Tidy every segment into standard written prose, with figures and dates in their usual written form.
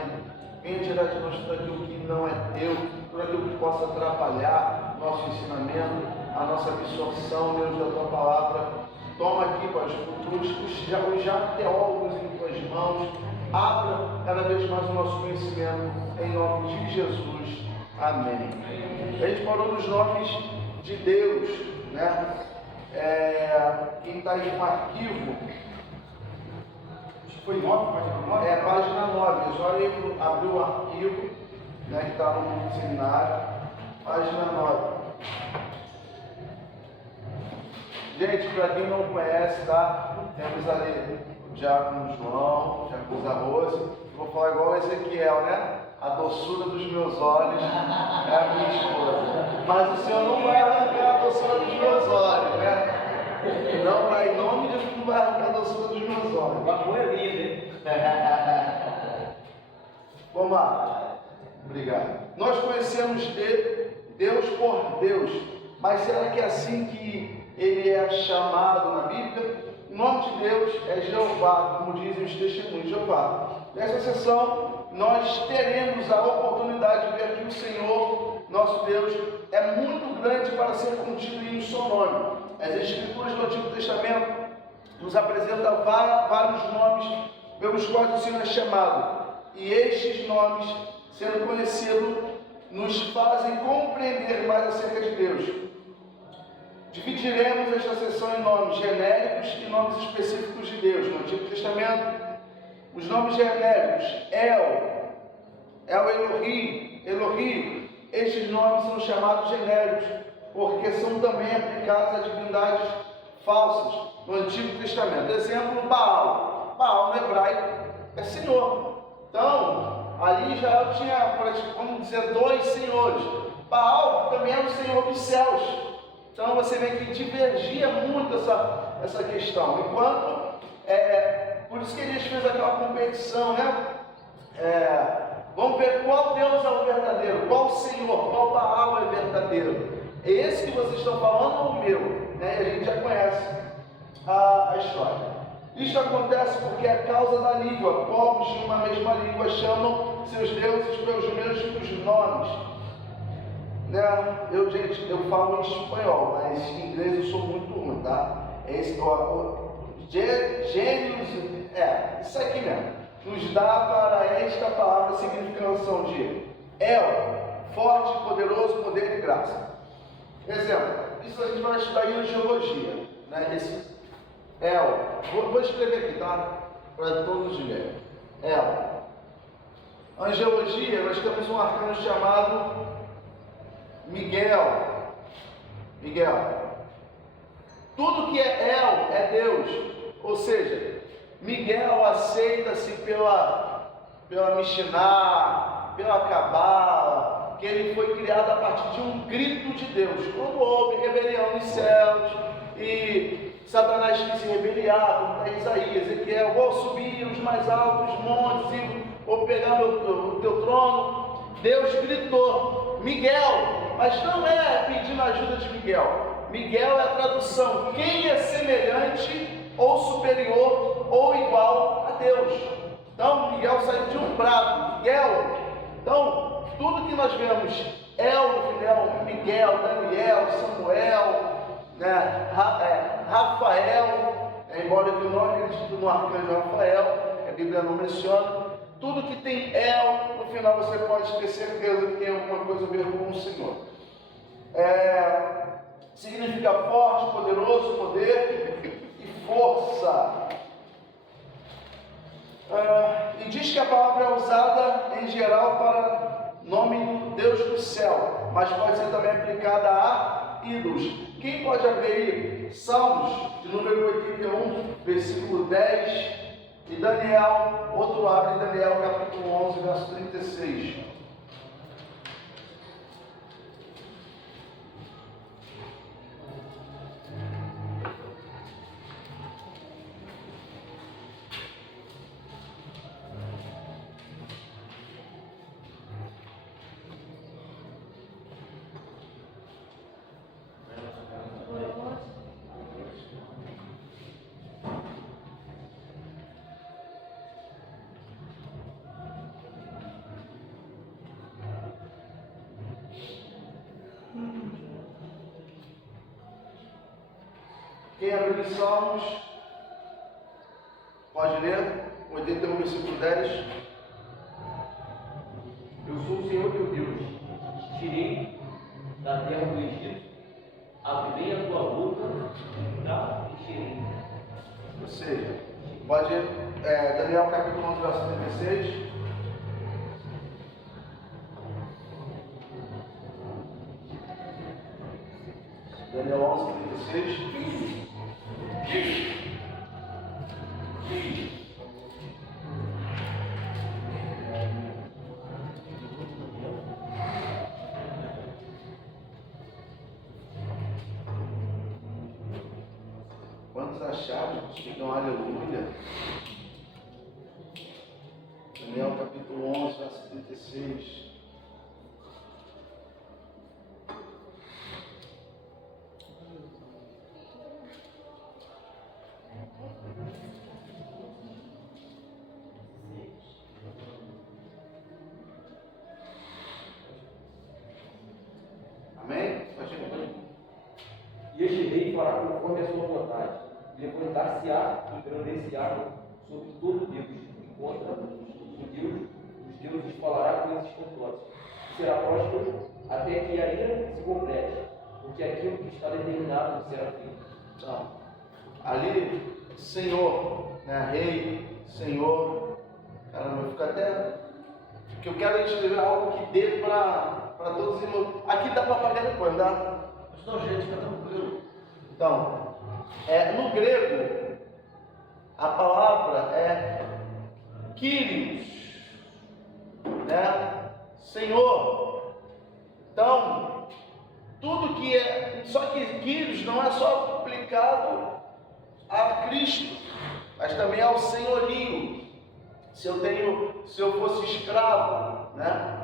ensinamento. Venha tirar de nós tudo aquilo que não é teu, tudo aquilo que possa atrapalhar nosso ensinamento, a nossa absorção, Deus, da tua palavra. Toma aqui, Pai, os já teólogos em tuas mãos. Abra cada vez mais o nosso conhecimento, em nome de Jesus. Amém. A gente falou dos nomes de Deus, né? Quem está aí com arquivo, foi 9, página 9? Página 9. Só aí abriu o arquivo, né, que está no seminário. Página 9. Gente, para quem não conhece, tá? Temos ali o Diácono João, o Diácono Zarroso. Vou falar igual o Ezequiel, né? A doçura dos meus olhos é a minha esposa. Mas o Senhor não vai arrancar a doçura dos meus olhos, né? Não vai, em nome de Jesus, não vai arrancar a doçura dos meus olhos. O amor é lindo, hein? Vamos lá. Obrigado. Nós conhecemos Deus por Deus, mas será que é assim que ele é chamado na Bíblia? O nome de Deus é Jeová, como dizem os testemunhos de Jeová. Nessa sessão, nós teremos a oportunidade de ver que o Senhor, nosso Deus, é muito grande para ser contido em um só nome. As Escrituras do Antigo Testamento nos apresentam vários nomes pelos quais o Senhor é chamado. E estes nomes, sendo conhecidos, nos fazem compreender mais acerca de Deus. Dividiremos esta sessão em nomes genéricos e nomes específicos de Deus. No Antigo Testamento, os nomes genéricos, Elohim, estes nomes são chamados genéricos, porque são também aplicados a divindades falsas no Antigo Testamento. Exemplo, Baal. Baal no hebraico é Senhor. Então, ali já tinha, vamos dizer, dois senhores. Baal também é o Senhor dos céus. Então você vê que divergia muito essa questão. Enquanto, por isso que eles fez aquela competição, né? Vamos ver qual Deus é o verdadeiro, qual Senhor, qual Baal é verdadeiro. Esse que vocês estão falando ou o meu? Né? A gente já conhece a história. Isso acontece porque a causa da língua, povos de uma mesma língua chamam seus deuses pelos mesmos nomes. Né? Eu falo em espanhol, mas em inglês eu sou muito ruim, tá? Gênios, isso aqui mesmo, nos dá para esta palavra a significação de forte, poderoso, poder e graça. Exemplo, isso a gente vai estudar em angiologia, né? Esse vou escrever aqui, tá? Para todos verem. Angiologia, nós temos um arcano chamado Miguel. Tudo que é é Deus. Ou seja, Miguel aceita-se pela Mishnah, pela Cabala, que ele foi criado a partir de um grito de Deus. Quando houve rebelião nos céus e Satanás quis se rebeliar, como está Isaías, Ezequiel, vou subir os mais altos montes e vou pegar o teu trono. Deus gritou, Miguel, mas não é pedindo ajuda de Miguel. Miguel é a tradução, quem é semelhante ou superior ou igual a Deus. Então, Miguel saiu de um prato, Miguel. Então, tudo que nós vemos, no final, Miguel, Daniel, Samuel, né, Rafael, embora eu não acredite no arcanjo Rafael, a Bíblia não menciona, tudo que tem no final você pode ter certeza que tem alguma coisa a ver com o Senhor. Significa forte, poderoso, poder e força. E diz que a palavra é usada em geral para nome do Deus do céu, mas pode ser também aplicada a ídolos. Quem pode abrir Salmos, de número 81, versículo 10, e Daniel, outro abre Daniel capítulo 11, verso 36. Quem abre os Salmos, pode ler, 81, versículo 10. Eu sou o Senhor teu Deus, te tirei da terra do Egito, abri a tua boca e tirei. Ou seja, pode Daniel capítulo 11, verso 36. Daniel 11, 36. Quantos acharam? Digam aleluia. Daniel capítulo 11, verso 36. Amém? E este rei fará conforme a sua vontade, levantar-se-á e engrandecer-á sobre todo Deus, e contra os deuses falará coisas espantosas. Será próspero até que a ira se complete, porque aquilo que está determinado será feito. Então, ali, Senhor, né? Rei, Senhor, caramba, fica até. Que eu quero escrever algo que dê para todos os irmãos. Aqui dá para pagar depois, não dá? Mas dá um jeito, fica tranquilo. Então, no grego, a palavra é Kyrios, né? Senhor. Então, tudo que é. Só que Kyrios não é só aplicado a Cristo, mas também ao senhorio. Se eu fosse escravo, né?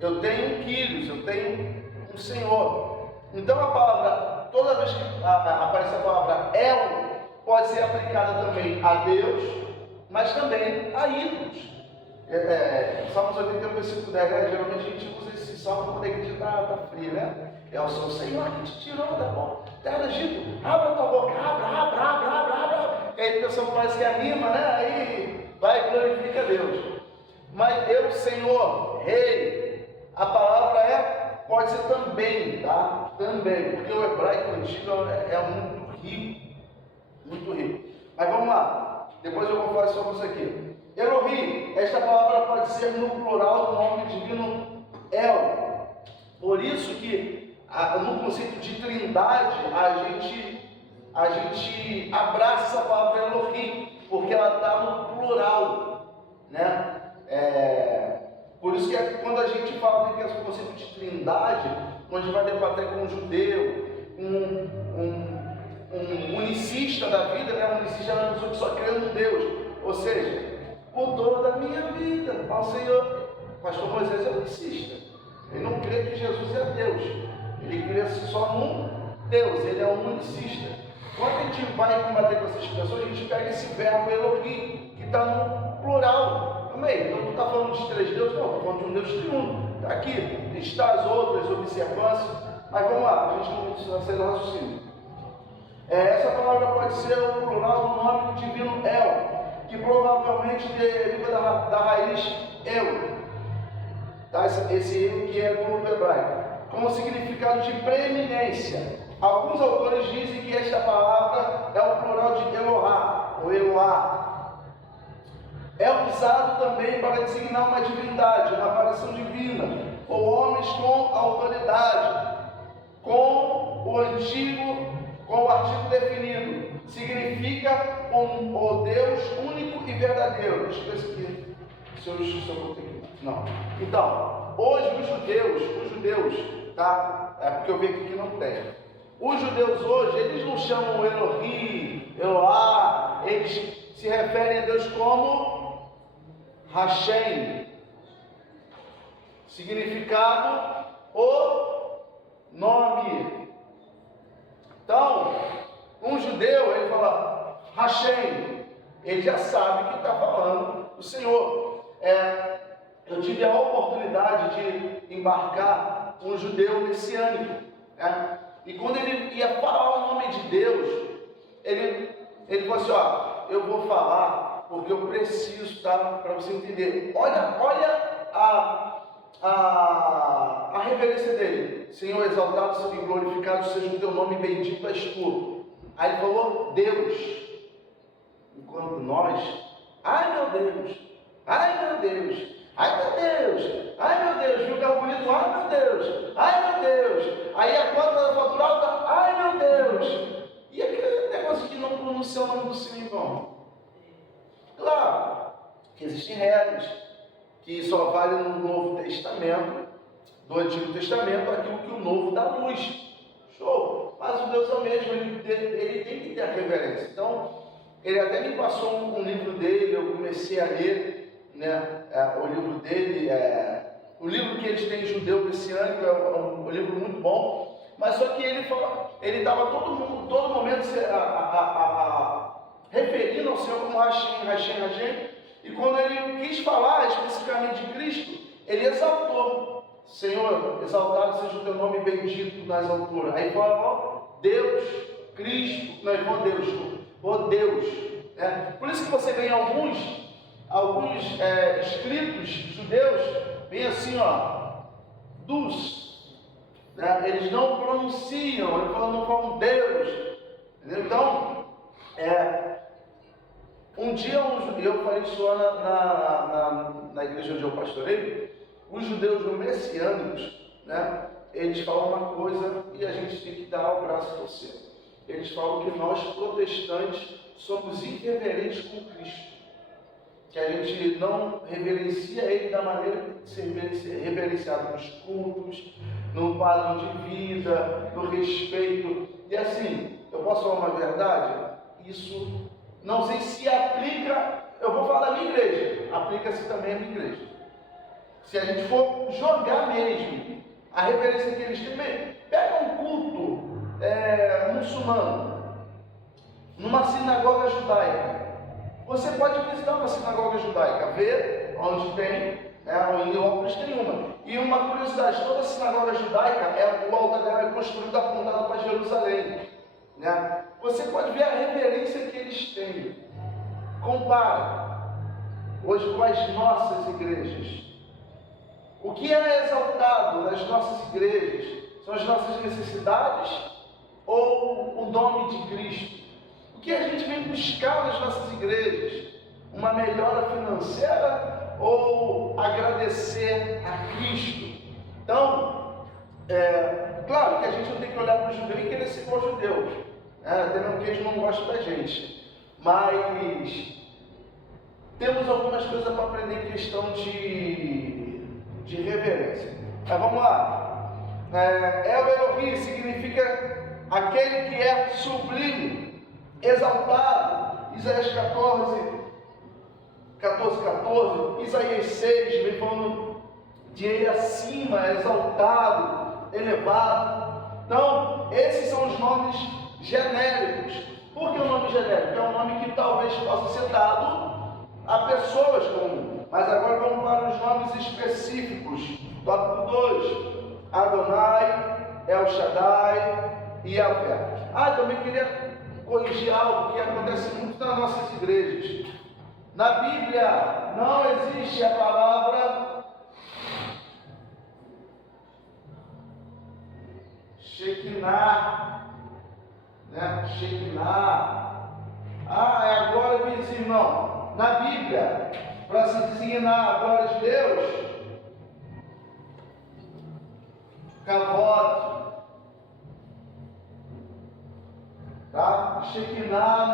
Eu tenho um Kyrios, eu tenho um Senhor. Então a palavra, toda vez que aparece a palavra El, pode ser aplicada também a Deus, mas também a ídolos. Salmos 81, versículo 10, né? Geralmente a gente usa esse salmo quando a igreja está fria, né? É o seu Senhor que te tirou da terra do Egito. Abra a tua boca, abra. E aí a pessoa parece que anima, né? Aí vai e glorifica a Deus. Mas eu, Senhor, Rei, a palavra pode ser também, tá? Também, porque o hebraico antigo é muito rico. Mas vamos lá, depois eu vou falar sobre isso aqui. Elohim, esta palavra pode ser no plural do nome divino El. Por isso que no conceito de trindade a gente abraça essa palavra Elohim, porque ela está no plural, né? Por isso que quando a gente fala que é o conceito de trindade, quando a gente vai debater com um judeu, um unicista da vida, né? Um unicista é uma pessoa que só crê num Deus, ou seja, por toda a minha vida, ao Senhor. Pastor Moisés é unicista, ele não crê que Jesus é Deus, ele crê só num Deus, ele é um unicista. Quando a gente vai combater com essas pessoas, a gente pega esse verbo Elohim, que está no plural. Amém? Então tu está falando de três deuses? Não, estou falando de um Deus triuno. Está aqui, está as outras observâncias. Mas vamos lá, a gente não precisa ser raciocínio. Essa palavra pode ser o plural do nome divino El, que provavelmente deriva da raiz Eu. Tá? Esse Eu que é do hebraico. Com o significado de preeminência. Alguns autores dizem que esta palavra é o plural de Elohá, ou Eloá. É usado também para designar uma divindade, uma aparição divina, ou homens com autoridade, com o artigo definido. Significa o Deus único e verdadeiro. Deixa eu ver isso aqui. Se eu vou ter que... Não. Então, hoje os judeus, tá? É porque eu vi aqui que não tem. Os judeus hoje, eles não chamam Elohim, Eloá, eles se referem a Deus como Hashem. Significado, o nome. Então, um judeu, ele fala Hashem, ele já sabe que está falando o Senhor. Eu tive a oportunidade de embarcar um judeu messiânico, né? E quando ele ia falar o nome de Deus, ele falou assim, ó, eu vou falar porque eu preciso, tá? Para você entender. Olha a reverência dele. Senhor, exaltado, seja glorificado, seja o teu nome, bendito és tu. Aí ele falou, Deus. Enquanto nós, ai meu Deus, ai meu Deus, ai meu Deus, ai meu Deus, viu o carro bonito, ai meu Deus, ai meu Deus. Aí a conta da fatura alta, ai meu Deus. E aquele negócio de não pronunciar o nome do Senhor, irmão? Claro que existem regras, que só vale no Novo Testamento, do Antigo Testamento, aquilo que o Novo dá luz. Show! Mas o Deus é o mesmo, ele tem que ter a reverência. Então, ele até me passou um livro dele, eu comecei a ler, né, o livro dele, o livro que eles têm judeu messiânico, é um livro muito bom, mas só que ele estava todo momento referindo ao Senhor como Hashem, e quando ele quis falar especificamente de Cristo, ele exaltou, Senhor, exaltado seja o teu nome bendito nas alturas. Aí falou, Deus, Cristo, não, ele falou Deus, ó Deus, né? Por isso que você vê em alguns escritos judeus, vem assim, ó, dos, né? Eles não pronunciam, eles não falam Deus, entendeu? Então, um dia eu falei isso na igreja onde eu pastorei, os judeus messiânicos, né? Eles falam uma coisa e a gente tem que dar o braço a torcer. Eles falam que nós, protestantes, somos irreverentes com Cristo. Que a gente não reverencia Ele da maneira que tem que ser reverenciado nos cultos, no padrão de vida, no respeito. E assim, eu posso falar uma verdade? Isso, não sei se aplica, eu vou falar da minha igreja, aplica-se também à minha igreja. Se a gente for jogar mesmo a reverência que eles têm, pega um culto muçulmano, numa sinagoga judaica. Você pode visitar uma sinagoga judaica, ver onde tem, em Ópolis tem uma. E uma curiosidade, toda sinagoga judaica, o altar dela é construído apontado para Jerusalém. Né? Você pode ver a reverência que eles têm. Compara hoje com as nossas igrejas. O que é exaltado nas nossas igrejas são as nossas necessidades ou o nome de Cristo? O que a gente vem buscar nas nossas igrejas? Uma melhora financeira ou agradecer a Cristo? Então, claro que a gente não tem que olhar para o judeu e querer ser igual aos judeus, até mesmo porque eles não gostam da gente, mas temos algumas coisas para aprender em questão de reverência. Mas vamos lá. El Elohim significa aquele que é sublime, exaltado. Isaías 14, Isaías 6, vem falando de ele acima, exaltado, elevado. Então, esses são os nomes genéricos. Por que o nome genérico? É um nome que talvez possa ser dado a pessoas comuns. Mas agora vamos para os nomes específicos. Tópico 2, Adonai, El Shaddai e Yahvé. Também queria corrigir algo que acontece muito nas nossas igrejas. Na Bíblia não existe a palavra Shekinah, né? Shekinah. É a glória visível. Não. Na Bíblia, para se designar a glória de Deus, Kavod, tá? Shekinah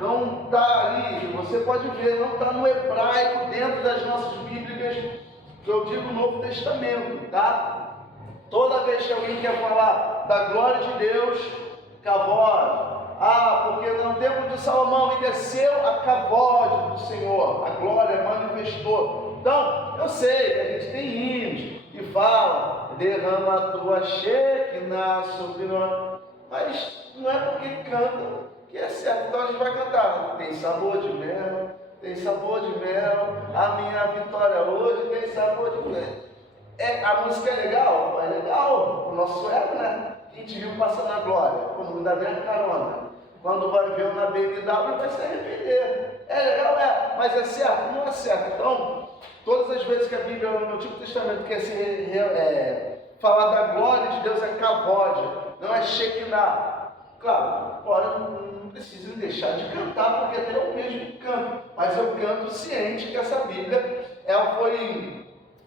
não está ali, você pode ver, não está no hebraico dentro das nossas Bíblias, que eu digo Novo Testamento, tá? Toda vez que alguém quer falar da glória de Deus, Kavod. Porque no tempo de Salomão me desceu a Kavod do Senhor, a glória manifestou. Então, eu sei que a gente tem hinos que fala, derrama a tua Shekinah sobre nós, mas não é porque cantam que é certo. Então a gente vai cantar, tem sabor de mel, tem sabor de mel, a minha vitória hoje tem sabor de mel. A música é legal, o nosso ego, né? A gente viu passando a glória, como da minha carona. quando vai ver na BMW vai se arrepender. É legal, mas é certo? Não é certo. Então, todas as vezes que a Bíblia no Antigo Testamento quer falar da glória de Deus, é kavod, não é shekinah. Claro, agora não precisa me deixar de cantar, porque até eu mesmo canto, mas eu canto ciente que essa Bíblia,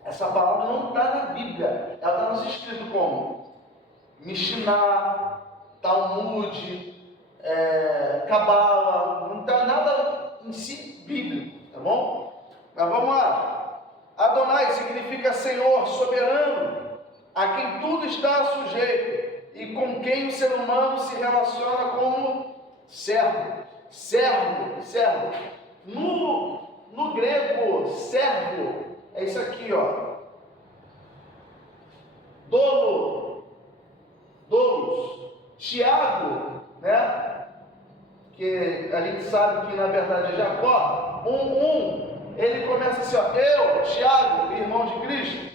essa palavra não está na Bíblia, ela está nos escritos como Mishnah, Talmud, Cabala, não está nada em si bíblico, tá bom? Mas vamos lá. Adonai significa Senhor, soberano, a quem tudo está sujeito e com quem o ser humano se relaciona como servo. Servo. No grego, servo é isso aqui, ó. Dolos. Tiago, né? Que a gente sabe que na verdade é Jacó, ele começa assim, ó, eu, Tiago, irmão de Cristo,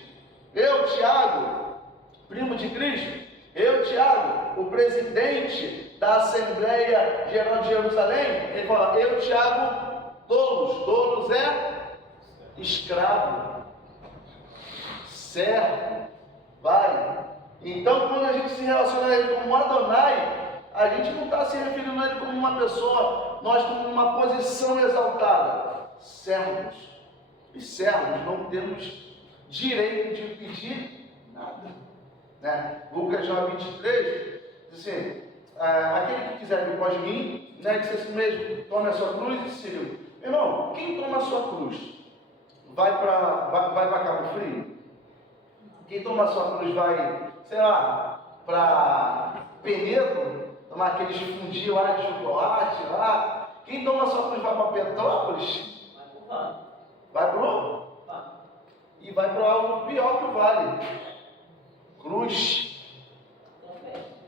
eu, Tiago, primo de Cristo, eu, Tiago, o presidente da Assembleia Geral de Jerusalém, ele fala, eu, Tiago, Dolos é escravo, servo, vai. Então, quando a gente se relaciona a ele como Adonai, a gente não está se referindo a ele como uma pessoa, nós como uma posição exaltada. Servos. E servos não temos direito de pedir nada. Né? Lucas 9:23 diz assim, aquele que quiser vir após mim, negue-se a si mesmo, tome a sua cruz e siga. Irmão, quem toma a sua cruz? Vai para Cabo Frio? Quem toma a sua cruz vai, sei lá, para Penedo? Tomar aqueles fundir lá de chocolate lá. Quem toma sua cruz vai para Petrópolis? Vai pro? E vai para algo pior que o vale. Cruz.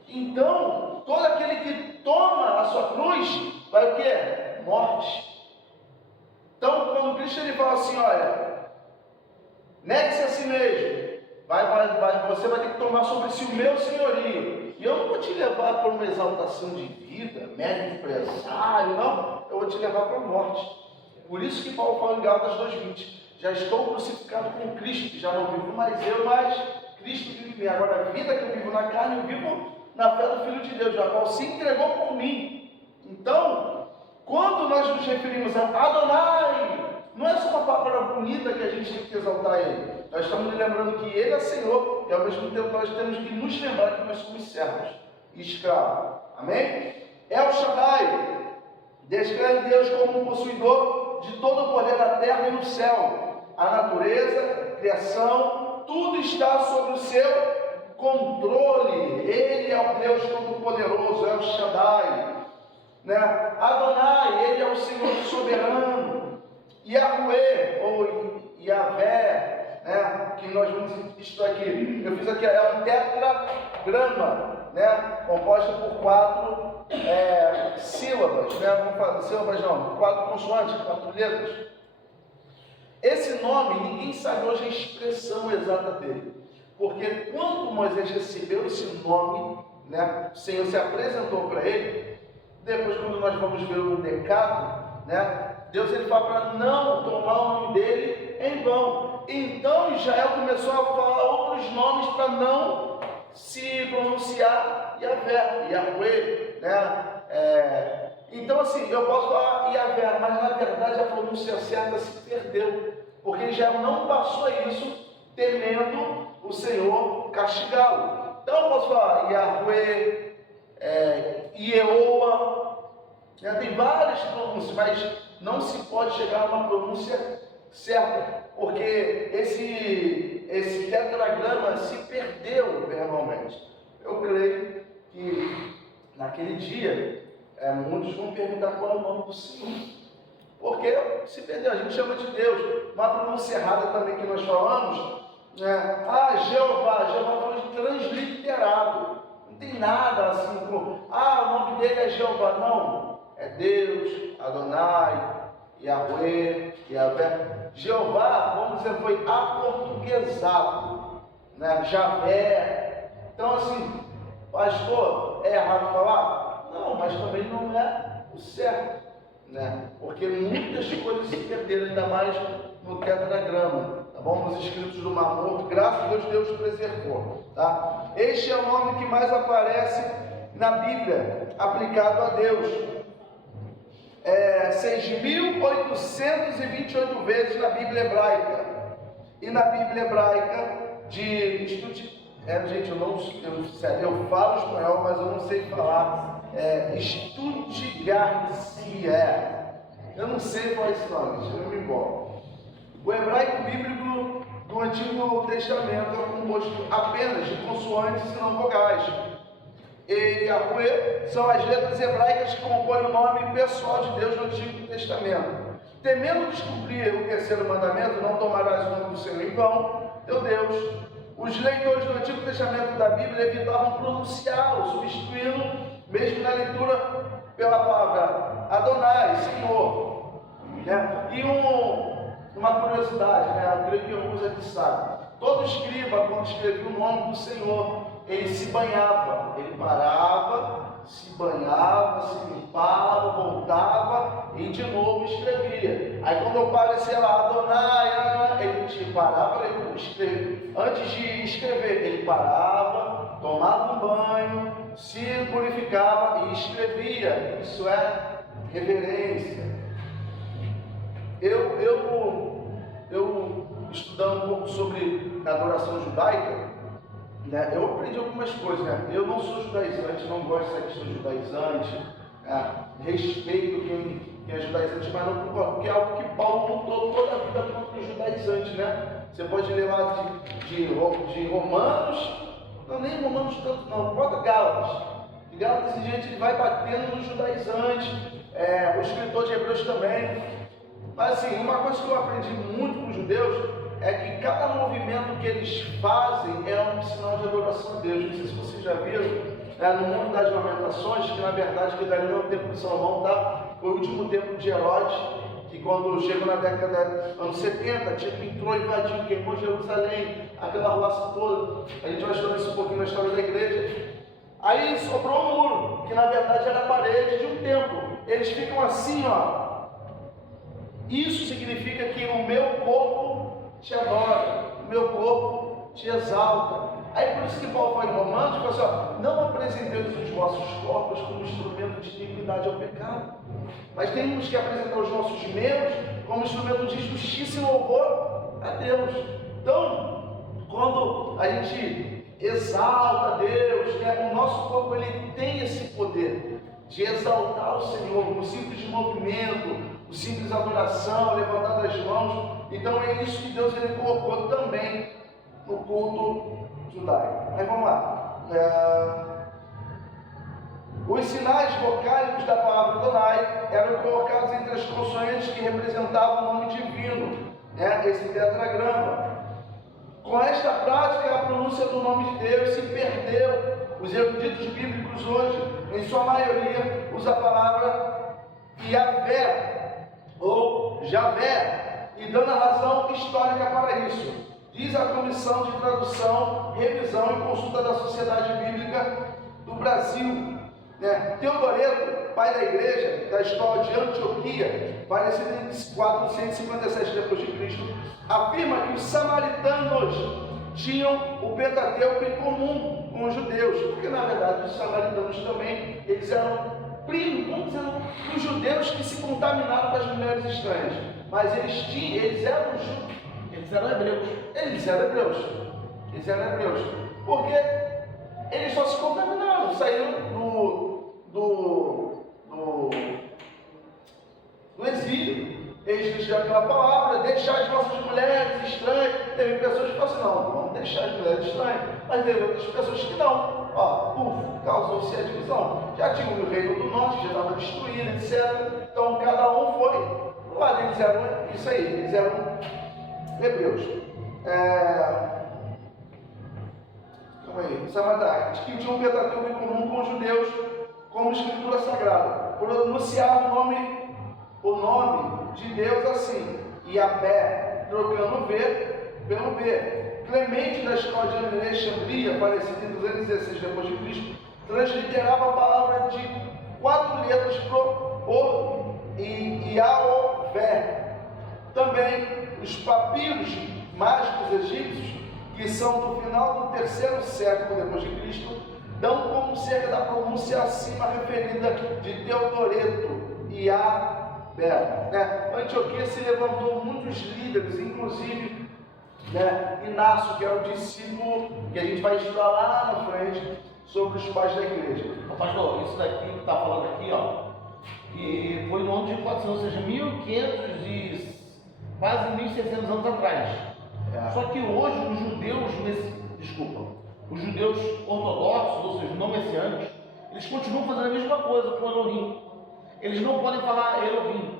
Então, todo aquele que toma a sua cruz, vai o quê? Morte. Então, quando Cristo ele fala assim, olha, negue-se a si mesmo. Você vai ter que tomar sobre si o meu senhorio. E eu não vou te levar para uma exaltação de vida, médio empresário, não. Eu vou te levar para a morte. Por isso que Paulo fala em Gálatas 2:20. Já estou crucificado com Cristo, já não vivo mais eu, mas Cristo vive em mim. Agora a vida que eu vivo na carne, eu vivo na fé do Filho de Deus, a qual se entregou por mim. Então, quando nós nos referimos a Adonai, não é só uma palavra bonita que a gente tem que exaltar Ele. Nós estamos lembrando que Ele é Senhor e ao mesmo tempo nós temos que nos lembrar que nós somos servos e escravos. Amém? El Shaddai descreve Deus como um possuidor de todo o poder na terra e no céu. A natureza, a criação, tudo está sob o seu controle. Ele é o Deus Todo-Poderoso, El Shaddai. Né? Adonai, Ele é o Senhor soberano. Yahweh, ou Yahvé, né? Que nós vamos estudar aqui. Eu fiz aqui, é um tetragrama, né? Composto por 4 sílabas, né? Vamos falar, sílabas não, 4 consoantes, 4 letras. Esse nome, ninguém sabe hoje a expressão exata dele. Porque quando Moisés recebeu esse nome, né? O Senhor se apresentou para ele. Depois, quando nós vamos ver o Decálogo, né? Deus ele fala para não tomar o nome dele em vão. Então Israel começou a falar outros nomes para não se pronunciar Yahvé, né? Então assim, eu posso falar Yahvé, mas na verdade a pronúncia certa se perdeu, porque Israel não passou a isso temendo o Senhor castigá-lo. Então eu posso falar Yahvé, Ieoa, né? Tem várias pronúncias, mas não se pode chegar a uma pronúncia certa, porque esse tetragrama se perdeu verbalmente. Eu creio que naquele dia muitos vão perguntar qual é o nome do Senhor, porque se perdeu. A gente chama de Deus. Uma pronúncia errada também que nós falamos, né? Jeová foi transliterado. Não tem nada assim como o nome dele é Jeová. Não. É Deus, Adonai, Yahweh, Yahvé. Jeová, vamos dizer, foi aportuguesado, né? Javé. Então assim, pastor, é errado falar? Não, não, mas também não é o certo, né? Porque muitas coisas se perderam, ainda mais no tetragrama, tá bom? Nos escritos do Mar Morto, graças a Deus, Deus preservou, tá? Este é o nome que mais aparece na Bíblia, aplicado a Deus. 6.828 vezes na Bíblia hebraica. E na Bíblia hebraica gente, eu falo espanhol, mas eu não sei falar. Stuttgartia. Eu não sei falar esse nome, deixa eu me embora. O hebraico bíblico do Antigo Testamento é composto apenas de consoantes e não vogais. E Yahweh são as letras hebraicas que compõem o nome pessoal de Deus no Antigo Testamento. Temendo descumprir o terceiro mandamento, não tomarás o nome do Senhor em vão, teu Deus, os leitores do Antigo Testamento da Bíblia evitavam pronunciá-lo, substituindo, mesmo na leitura, pela palavra Adonai, Senhor. Né? E uma curiosidade, né? Eu creio que alguns aqui sabem. Todo escriba, quando escrevia o nome do Senhor, ele se banhava, ele parava, se banhava, se limpava, voltava e de novo escrevia. Aí quando aparecia lá Adonai, ele parava, ele escrevia. Antes de escrever, ele parava, tomava um banho, se purificava e escrevia. Isso é reverência. Eu estudando um pouco sobre a adoração judaica, né, eu aprendi algumas coisas, né? Eu não sou judaizante, não gosto dessa questão judaizante, respeito quem é judaizante, mas não concordo, porque é algo que Paulo lutou toda a vida contra os judaizantes, né? Você pode ler lá de Romanos, não, nem Romanos tanto não, bota Gálatas. De Gálatas em diante ele vai batendo nos judaizantes, o escritor de Hebreus também. Mas assim, uma coisa que eu aprendi muito com os judeus é que cada movimento que eles fazem é um sinal de adoração a Deus. Não sei se vocês já viram, no mundo das lamentações, que na verdade que dali não é o tempo de Salomão, tá? Foi o último tempo de Herodes, que quando chegou na década anos 70, tipo, entrou, invadiu, queimou Jerusalém, aquela roça toda. A gente vai estudar isso um pouquinho na história da igreja. Aí sobrou um muro, que na verdade era a parede de um templo. Eles ficam assim, ó. Isso significa que o meu corpo te adora, o meu corpo te exalta. Aí por isso que Paulo fala em Romanos, fala assim, ó, não apresenteis os vossos corpos como instrumento de iniquidade ao pecado, mas temos que apresentar os nossos membros como instrumento de justiça e louvor a Deus. Então, quando a gente exalta a Deus, o nosso corpo ele tem esse poder de exaltar o Senhor, no simples movimento, o simples adoração, levantar das mãos. Então é isso que Deus ele colocou também no culto judaico. Mas vamos lá. Os sinais vocálicos da palavra Adonai eram colocados entre as consoantes que representavam o nome divino, esse tetragrama. Com esta prática, a pronúncia do nome de Deus se perdeu. Os eruditos bíblicos hoje, em sua maioria, usam a palavra Yahvé ou Javé, e dando a razão histórica para isso. Diz a Comissão de Tradução, Revisão e Consulta da Sociedade Bíblica do Brasil. Teodoreto, pai da igreja, da escola de Antioquia, falecido em 457 d.C., afirma que os samaritanos tinham o Pentateuco em comum com os judeus, porque na verdade os samaritanos também, eles eram primos, vamos dizer, os judeus que se contaminaram com as mulheres estranhas, mas eles eram hebreus. Eles eram hebreus, porque eles só se contaminaram, saíram do exílio. Eles diziam aquela palavra, deixar as vossas mulheres estranhas. Teve pessoas que falaram assim, não, vamos deixar as mulheres estranhas, mas teve outras pessoas que não. Causou-se a divisão. Já tinha o reino do norte, já estava destruído, etc. Então cada um foi, lá eles eram isso aí, eles eram hebreus. Calma aí, Samadar, que tinha um Pentateuco em comum com os judeus, como escritura sagrada, pronunciar o nome de Deus assim, Yahvé, trocando o V pelo B. Clemente da escola de Alexandria, falecido em 216 d.C., transliterava a palavra de 4 letras pro O e Iaové. Também os papiros mágicos egípcios, que são do final do 3º século depois de Cristo, dão como cerca da pronúncia acima referida de Teodoreto e Iavé. Antioquia se levantou muitos líderes, inclusive Inácio, que é o discípulo que a gente vai estudar lá na frente sobre os pais da igreja. Pastor, isso daqui que está falando aqui, ó, que foi no ano de 400, ou seja, 1500 e quase 1600 anos atrás. Só que hoje os judeus, os judeus ortodoxos, ou seja, não messiânicos, eles continuam fazendo a mesma coisa com Elohim. Eles não podem falar Elohim.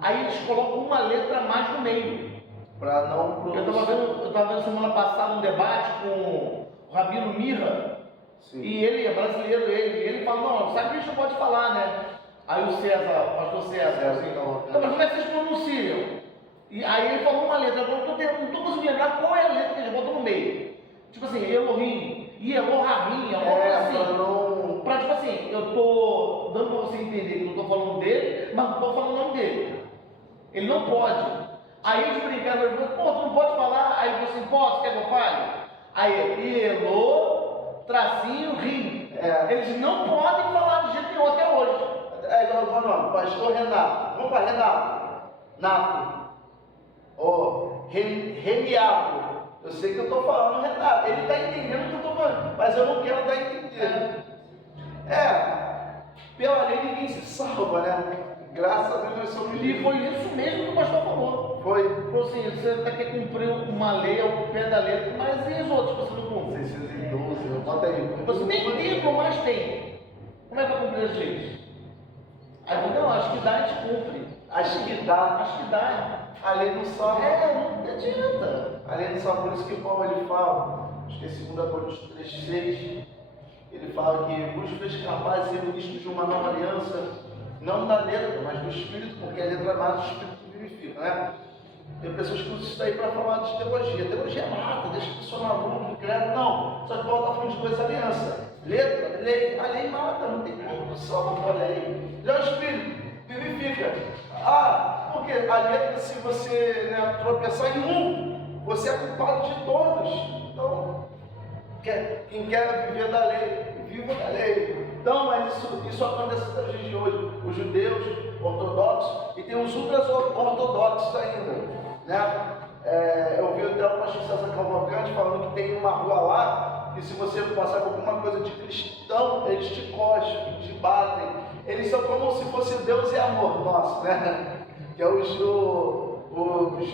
Aí eles colocam uma letra a mais no meio. Para não pronunciar. Eu estava vendo semana passada um debate com o Rabino Mirra. Sim. E ele é brasileiro, ele fala, não, sabe que a gente não pode falar, né? Aí o César, o pastor César, assim, então, mas como é que vocês pronunciam? E aí ele falou uma letra, eu não estou conseguindo lembrar qual é a letra que eles botam no meio. Tipo assim, Elohim, e Elohim, alguma coisa assim. Pra, tipo assim, eu estou dando para você entender que eu estou falando dele, mas não estou falando o nome dele. Ele não pode. Aí eles brincaram, ele falou, pô, tu não pode falar? Aí ele falou assim, pode, quer que eu fale? Aí Elo, tracinho, rim. Eles não podem falar de jeito nenhum até hoje. É igual o nome, pastor Renato. Vamos para Renato. Nato. Reniato. Eu sei que eu estou falando Renato. Ele está entendendo o que eu estou falando, mas eu não quero dar a entender. Pela lei ninguém se salva, né? Graças a Deus nós somos livres. E foi isso mesmo que o pastor falou. Falou assim, você quer cumprir uma lei ao pé da letra, mas e os outros que você não cumpre? 612, bota aí. Você nem templo mais tem. Como é que vai cumprir as leis? Aí eu falei, não, acho que dá, a gente cumpre. Acho que dá. A lei não salva. Não adianta. A lei não salva, por isso que Paulo ele fala, acho que é 2 Coríntios 3,6, ele fala que vos fez capazes e ministros de uma nova aliança, não da letra, mas do Espírito, porque a letra mata, o Espírito vivifica, né? Tem pessoas que usam isso daí para falar de teologia. Teologia mata, deixa a pessoa maluca, credo, não. Só que Paulo está falando de coisa aliança. Letra, lei, a lei mata, não tem como salvar com a lei. Já o Espírito vivifica. Porque a letra, se você tropeçar em um, você é culpado de todos. Então, quem quer viver da lei, viva da lei. Então, mas isso acontece nos dias de hoje. Os judeus ortodoxos e tem os ultras ortodoxos ainda, né? Eu ouvi até o pastor César Cavalcante falando que tem uma rua lá que se você passar com alguma coisa de cristão, eles te cospem, te batem. Eles são como se fosse Deus e amor nosso, né? Que é os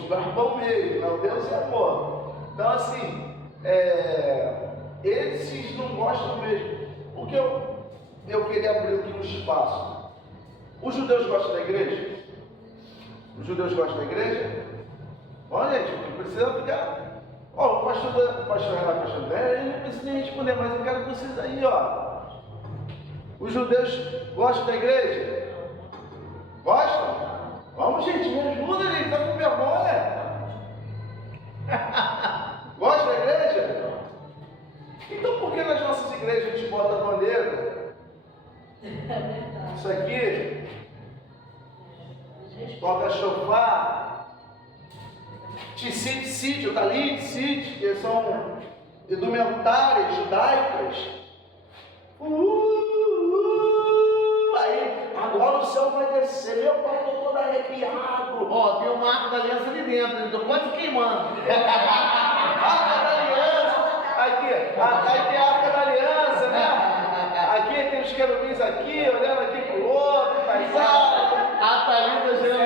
barbão mesmo, né? O Deus e amor. Então, assim, esses não gostam mesmo. O que eu queria abrir aqui um espaço. Os judeus gostam da igreja? Os judeus gostam da igreja? Olha, gente, não precisa ficar. O pastor Renato, pastor André, ele não precisa nem responder, mas eu quero que vocês aí, Os judeus gostam da igreja? Gostam? Vamos, gente, me ajuda, gente, tá com vergonha. Gosta da igreja? Então por que nas nossas igrejas a gente bota a bandeira? Isso aqui, toca chofar, tzitzit, talit, tzit, que são indumentárias judaicas. Aí, agora o céu vai descer, meu pai, estou todo arrepiado. Tem o marco da aliança ali dentro, eu estou quase queimando. Arca da aliança, aqui tem a arca da aliança, né? Aqui tem os querubins aqui, olhando aqui pro outro, paisado. A Thalita chegou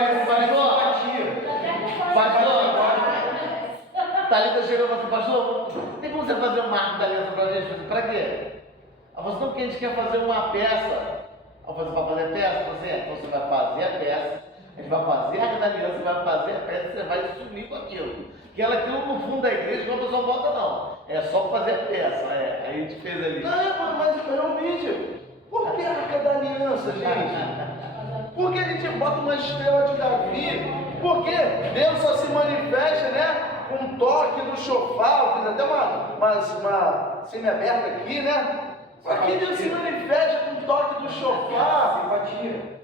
Thalita chegou e falou assim, pastor, tem como você fazer um marco da aliança pra gente? Eu falei, pra quê? Ela falou assim, não, porque a gente quer fazer uma peça. Eu falei, para fazer a peça? Eu falei, então você vai fazer a peça, a gente vai fazer a arca da aliança, você vai fazer a peça, você vai sumir com aquilo. Que ela aquilo no fundo da igreja, que a pessoa volta não. É só fazer a peça, aí a gente fez ali. Não, mas realmente, por que a arca da aliança, gente? Por que a gente bota uma estrela de Davi? Porque Deus só se manifesta, né? Com um toque no chofar, eu fiz até uma semi-aberta aqui, né? Aqui Deus se manifesta com o toque do chofar. Simpatia.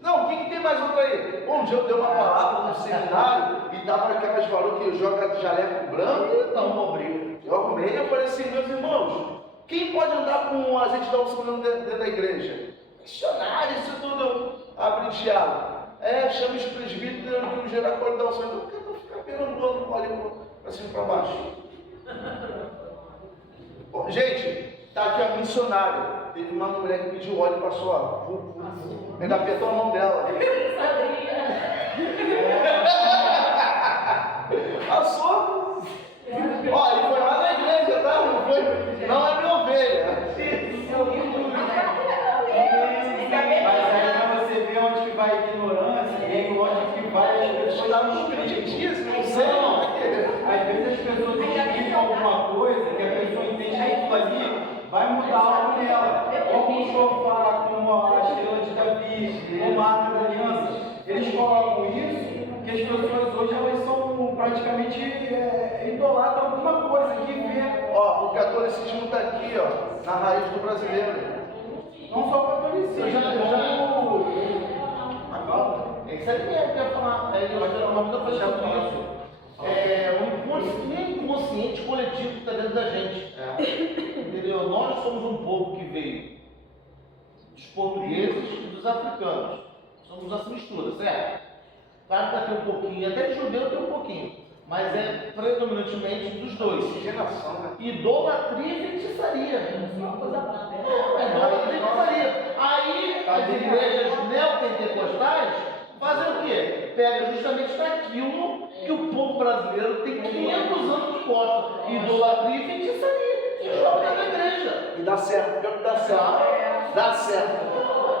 Não, o que tem mais outro aí? Um dia eu dei uma palavra no seminário e tava aquelas valores que joga jaleco branco. Então, uma briga. Eu arrumei e eu falei assim, meus irmãos, quem pode andar com azeite da unção dentro da igreja? Missionário, isso tudo. Abre Tiago. Chama os presbíteros que o geracólio da unção. Eu quero ficar perambulando com óleo para cima e para baixo. Bom, gente, tá aqui a missionária. Teve uma mulher que pediu óleo e passou, ó. Ainda apertou a mão dela. Passou. Ó, e foi lá na igreja, tá? Não foi. Não é minha ovelha. Mas aí pra você ver onde que vai a ignorância e onde que vai as pessoas Lá no creditismo, não sei. Às vezes as pessoas explicam alguma coisa que a pessoa entende que aquilo ali vai mudar algo nela. Como o chofar, como a estrela de Davi, como a arca da aliança. Eles colocam isso que as pessoas hoje elas são praticamente idolatram alguma coisa que vê. Ó, o catolicismo está aqui, ó, na raiz do brasileiro. Não só o catolicismo, Isso aí que eu quero falar. Uma vez eu falei sobre isso. O inconsciente coletivo que está dentro da gente. Entendeu? Nós somos um povo que veio dos portugueses e dos africanos. Somos essa mistura, certo? Claro que tem um pouquinho, até de judeu tem um pouquinho, mas é predominantemente dos dois. Geração, né? Idolatria e feitiçaria. Idolatria e feitiçaria. Aí as igrejas neopentecostais fazem o quê? Pega justamente daquilo que o povo brasileiro tem 500 anos de costa. Idolatria e feitiçaria. E joga na igreja. E dá certo, pior que dá certo. Dá certo.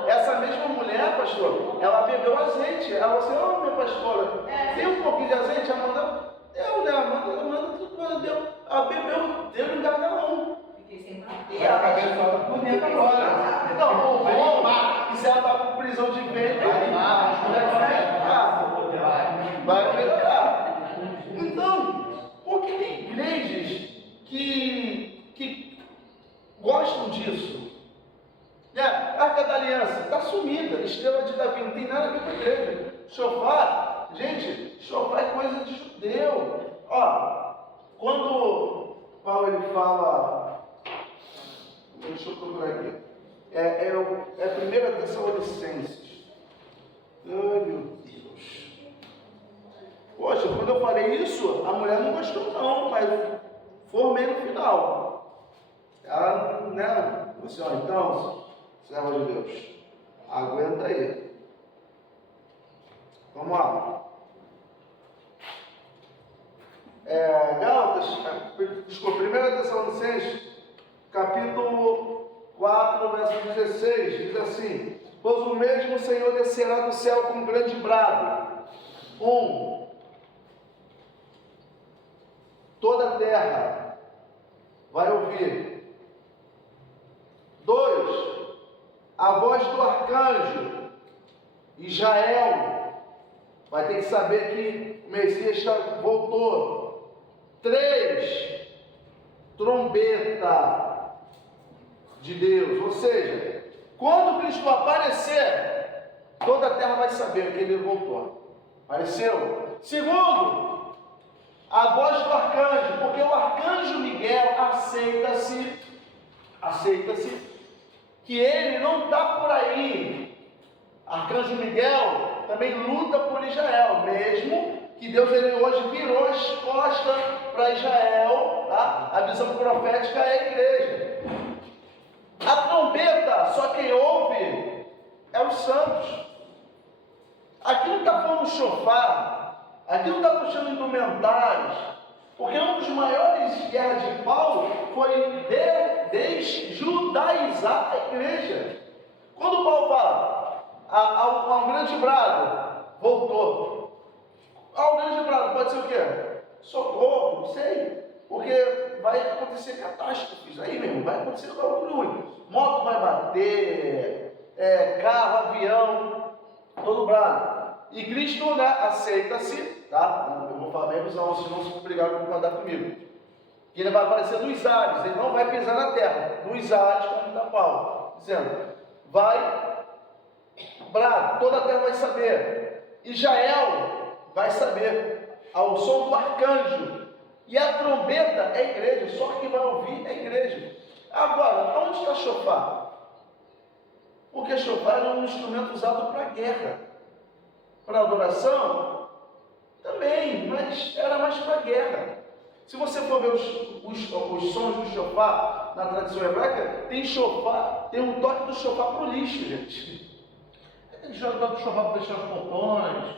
Essa mesma mulher, pastor, ela bebeu azeite. Ela disse, minha pastora, tem um pouquinho de azeite? Ela mandou, deu, né? Manda tudo quando deu. Ela bebeu, deu em gargalhão. E a cabeça só por dentro agora. Não, bom, e se ela está com prisão de ventre, vai melhorar. Então, porque tem igrejas que gostam disso. Arca da Aliança está sumida, estrela de Davi, não tem nada a ver com a igreja. Chofar, gente, chofar é coisa de judeu. Ó, quando Paulo ele fala, deixa eu procurar aqui, é 1 Tessalonicenses. Ai meu Deus. Poxa, quando eu falei isso, a mulher não gostou não, mas formei no final. Ela, né, assim, ó, então, serva de Deus, aguenta aí. Vamos lá. Desculpa, 1 Tessalonicenses, capítulo 4, verso 16, diz assim: pois o mesmo Senhor descerá do céu com um grande brado. Toda a terra vai ouvir. 2, a voz do arcanjo. Israel vai ter que saber que o Messias voltou. 3, trombeta de Deus. Ou seja, quando Cristo aparecer, toda a terra vai saber que ele voltou. Apareceu. 2, a voz do arcanjo, porque o arcanjo Miguel aceita-se que ele não está por aí. Arcanjo Miguel também luta por Israel, mesmo que Deus ele hoje virou as costas para Israel, tá? A visão profética é a igreja. A trombeta, só quem ouve é os santos. Aqui não está falando chofar, aqui não está puxando indumentários, porque um dos maiores guerras de Paulo foi desjudaizar a igreja. Quando Paulo fala, há um grande brado, voltou. O grande brado pode ser o quê? Socorro, não sei. Porque vai acontecer catástrofes aí mesmo, vai acontecer algo ruim. Moto vai bater, carro, avião, todo brado. E Cristo, né, aceita-se, tá? Eu vou falar bem, senão vocês vão se obrigar a concordar comigo. que ele vai aparecer nos ares, ele não vai pisar na terra, nos ares, como da Paulo, dizendo, vai, toda a terra vai saber, Israel vai saber, ao som do arcanjo, e a trombeta é a igreja, só quem vai ouvir é a igreja. Agora, onde está chofar? Porque chofar é um instrumento usado para guerra, para adoração, também, mas era mais para guerra. Se você for ver os sons do chofar na tradição hebraica, tem chofar, tem um toque do chofar para o lixo, gente. Tem toque do chofar para fechar os portões.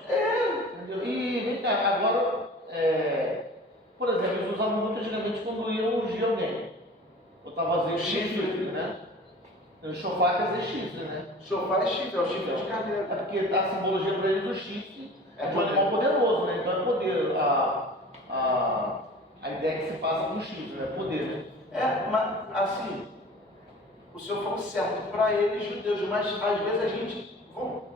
Entendeu? E vem cá, agora, por exemplo, eles usavam muito antigamente quando iam ungir alguém. Botava azeite chifre, né? O chofar quer dizer chifre, né? Chofar é chifre, é o chifre de carneiro. É porque a simbologia para eles o chifre é um poder. animal poderoso, né? Então é poder. A ideia que se passa com o chifre, né? Poder. Mas assim, o Senhor falou certo para eles, judeus, mas às vezes a gente,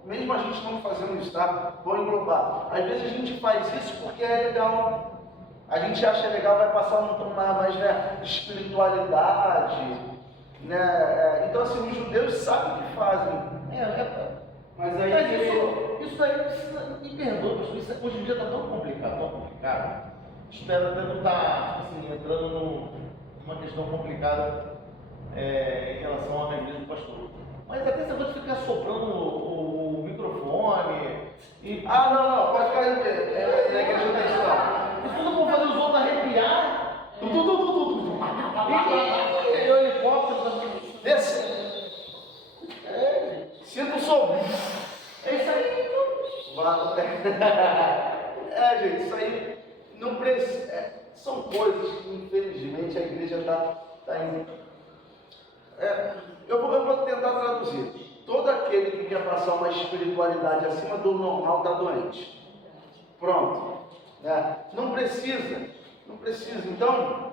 mesmo a gente não fazendo isso, tá? Vou englobar. Às vezes a gente faz isso porque é legal. A gente acha legal, vai passar um tom mais, né, de espiritualidade, né? Então assim, os judeus sabem o que fazem. Mas aí Isso daí precisa, me perdoa, pastor, isso hoje em dia está tão complicado. Espero até não estar assim, entrando numa questão complicada em relação à minha igreja do pastor. Mas até você pode ficar soprando o microfone e. Não, pode ficar na igreja não tem isso não. Isso tudo vão fazer os outros arrepiar. E o helicóptero. Desce. Sinta o som. É isso aí. Gente, isso aí não precisa. São coisas que, infelizmente, a igreja está indo. Eu vou tentar traduzir. Todo aquele que quer passar uma espiritualidade acima do normal está doente. Pronto. Não precisa. Então,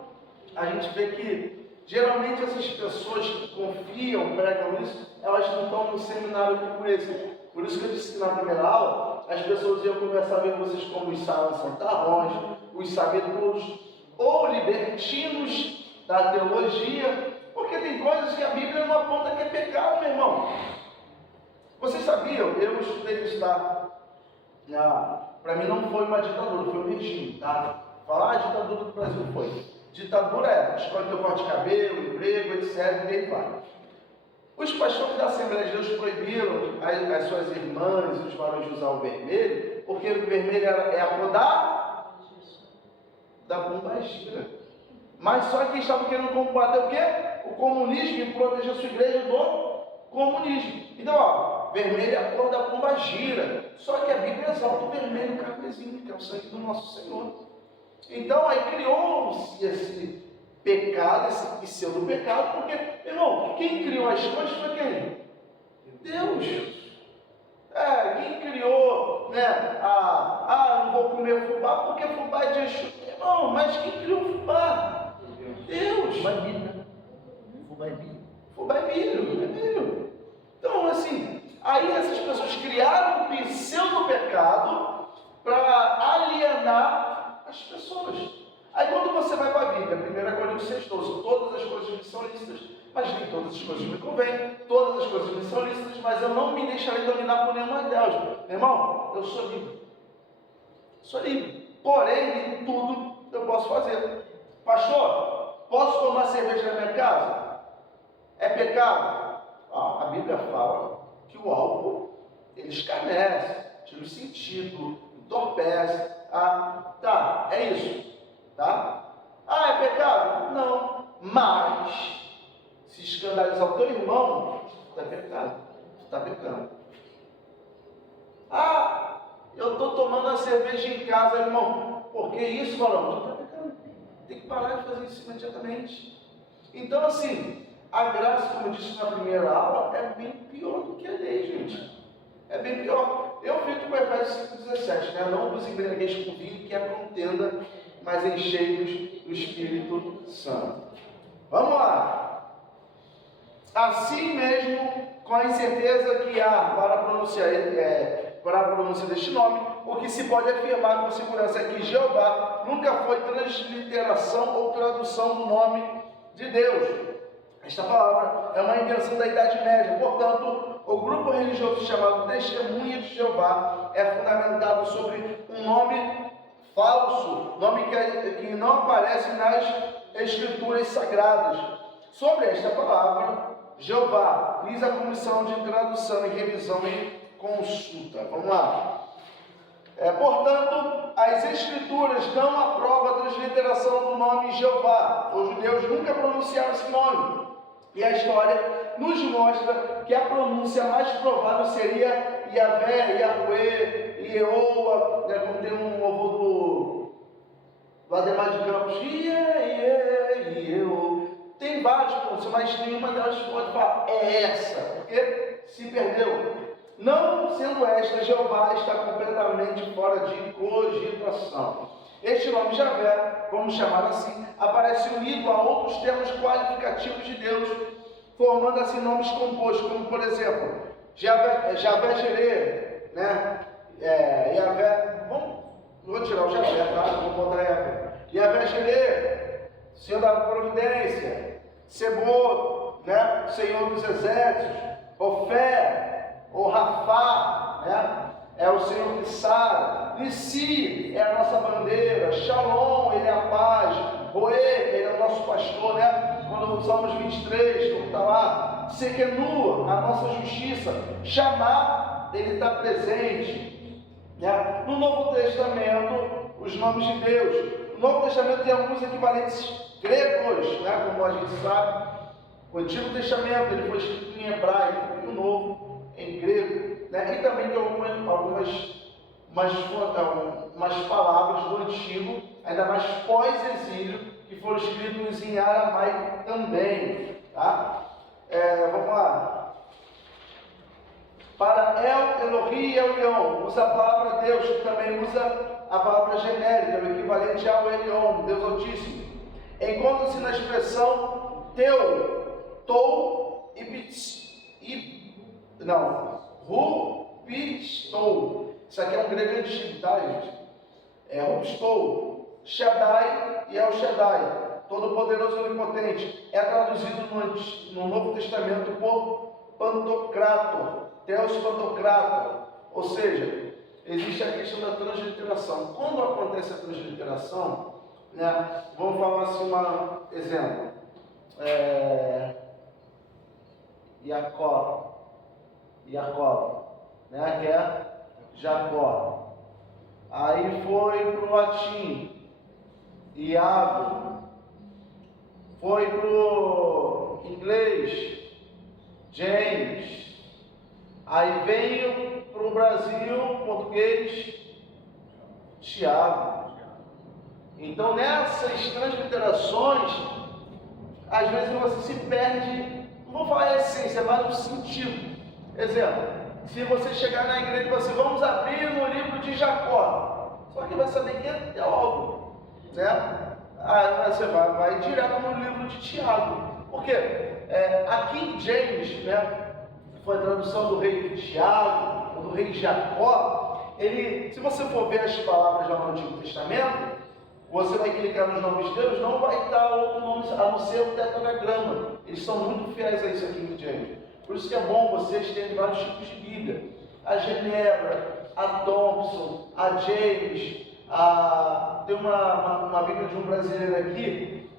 a gente vê que geralmente essas pessoas que confiam, pregam isso, elas não estão num seminário como esse. Por isso que eu disse que na primeira aula, as pessoas iam começar a ver vocês como os santarrões, os sabedouros, ou libertinos da teologia, porque tem coisas que a Bíblia não aponta que é pecado, meu irmão. Vocês sabiam? Eu estudei isso, tá? Para mim não foi uma ditadura, foi um regime, tá? Falar a ditadura do Brasil foi. Ditadura é escolhe teu corte de cabelo, emprego, etc. E aí vai. Os pastores da Assembleia de Deus proibiram as suas irmãs e os varões de usar o vermelho, porque o vermelho é a cor da pombagira. Mas só que estavam querendo combater o quê? O comunismo e proteger a sua igreja do comunismo. Então, vermelho é a cor da pombagira. Só que a Bíblia exalta o vermelho carmesim, que é o sangue do nosso Senhor. Então, aí criou-se esse pecado, esse pseudo-pecado, porque, irmão, quem criou as coisas foi quem? Deus. Quem criou, né? Não vou comer fubá, porque fubá é de Exu. Irmão, mas quem criou o fubá? Deus. Fubá é milho, né? Fubá é milho. Fubá é milho. Então, assim, aí essas pessoas criaram um pseudo-pecado para alienar as pessoas. Aí quando você vai para a Bíblia, 1 Coríntios 6,12, todas as coisas me são lícitas, mas nem todas as coisas me convêm, todas as coisas me são lícitas, mas eu não me deixarei dominar por nenhuma delas. Meu irmão, eu sou livre. Sou livre. Porém, nem tudo eu posso fazer. Pastor, posso tomar cerveja na minha casa? É pecado? A Bíblia fala que o álcool, ele escarnece, tira o sentido, entorpece. Tá, é isso. Tá? É pecado? Não. Mas, se escandalizar o teu irmão, tu está pecado. Tu está pecando. Eu estou tomando a cerveja em casa, irmão. Por que isso, varão? Tu está pecando. Tem que parar de fazer isso imediatamente. Então, assim, a graça, como eu disse na primeira aula, é bem pior do que a lei, gente. É bem pior. Eu fico com Efésios 5,17, né? Não vos embriagueis com vinho, que é contenda, mas enchei-vos do Espírito Santo. Vamos lá. Assim mesmo, com a incerteza que há para pronunciar, para a pronúncia deste nome, o que se pode afirmar com segurança é que Jeová nunca foi transliteração ou tradução do nome de Deus. Esta palavra é uma invenção da Idade Média, portanto, o grupo religioso chamado Testemunha de Jeová é fundamentado sobre um nome falso, nome que não aparece nas Escrituras Sagradas. Sobre esta palavra, Jeová diz a comissão de tradução e revisão e consulta. Vamos lá. Portanto, as Escrituras não aprovam a transliteração do nome Jeová. Os judeus nunca pronunciaram esse nome. E a história nos mostra que a pronúncia mais provável seria Yahvé, Yahweh, Yehowa, né, como tem um louvor do Ademar de Campos, tem várias pronúncias, mas nenhuma delas pode falar, é essa, porque se perdeu. Não sendo esta, Jeová está completamente fora de cogitação. Este nome Javé, vamos chamar assim, aparece unido a outros termos qualificativos de Deus, formando assim nomes compostos, como por exemplo, Javé Jireh, né? Yahvé, vou tirar o Javé, tá? Vou botar Yahvé. Yahvé Jireh, Senhor da Providência, Sebot, né? Senhor dos Exércitos, Ofé, ou Rafá, né? É o Senhor que sara. Nissi é a nossa bandeira. Shalom, ele é a paz. Roê, ele é o nosso pastor, né? Quando usamos 23, como está lá. Sequenu, a nossa justiça. Chamar, ele está presente, né? No Novo Testamento, os nomes de Deus. No Novo Testamento tem alguns equivalentes gregos, né? Como a gente sabe. O Antigo Testamento ele foi escrito em hebraico e o Novo em grego. Né? E também tem umas palavras do Antigo, ainda mais pós-exílio, que foram escritos em aramaico também. Tá? Vamos lá. Para El, Elohim e Elion, usa a palavra Deus, que também usa a palavra genérica, o equivalente ao Elion, Deus Altíssimo. Encontra-se na expressão teu, tou e Rupistou. Isso aqui é um grego antigo, tá, gente? Rupistou. Shaddai e El Shaddai, Todo-Poderoso e Onipotente. É traduzido no Novo Testamento por Pantocrator, Theos Pantocrator. Ou seja, existe a questão da transliteração. Quando acontece a transliteração, né, vamos falar assim um exemplo. Jacó, né, que é Jacó. Aí foi para o latim, Iago. Foi para o inglês, James. Aí veio para o Brasil, português, Tiago. Então nessas transliterações, às vezes você se perde, não vou falar a essência, mas o sentido. Exemplo, se você chegar na igreja e falar assim, vamos abrir no livro de Jacó, só que vai saber que é teólogo, né? Aí você vai direto no livro de Tiago. Por quê? A King James, né, foi a tradução do rei Tiago, do rei Jacó. Se você for ver as palavras lá no Antigo Testamento, você vai clicar nos nomes de Deus, não vai estar outro nome a não ser o tetragrama. Eles são muito fiéis a isso aqui, James. Por isso que é bom vocês terem vários tipos de Bíblia. A Genebra, a Thompson, a James, tem uma Bíblia de um brasileiro aqui,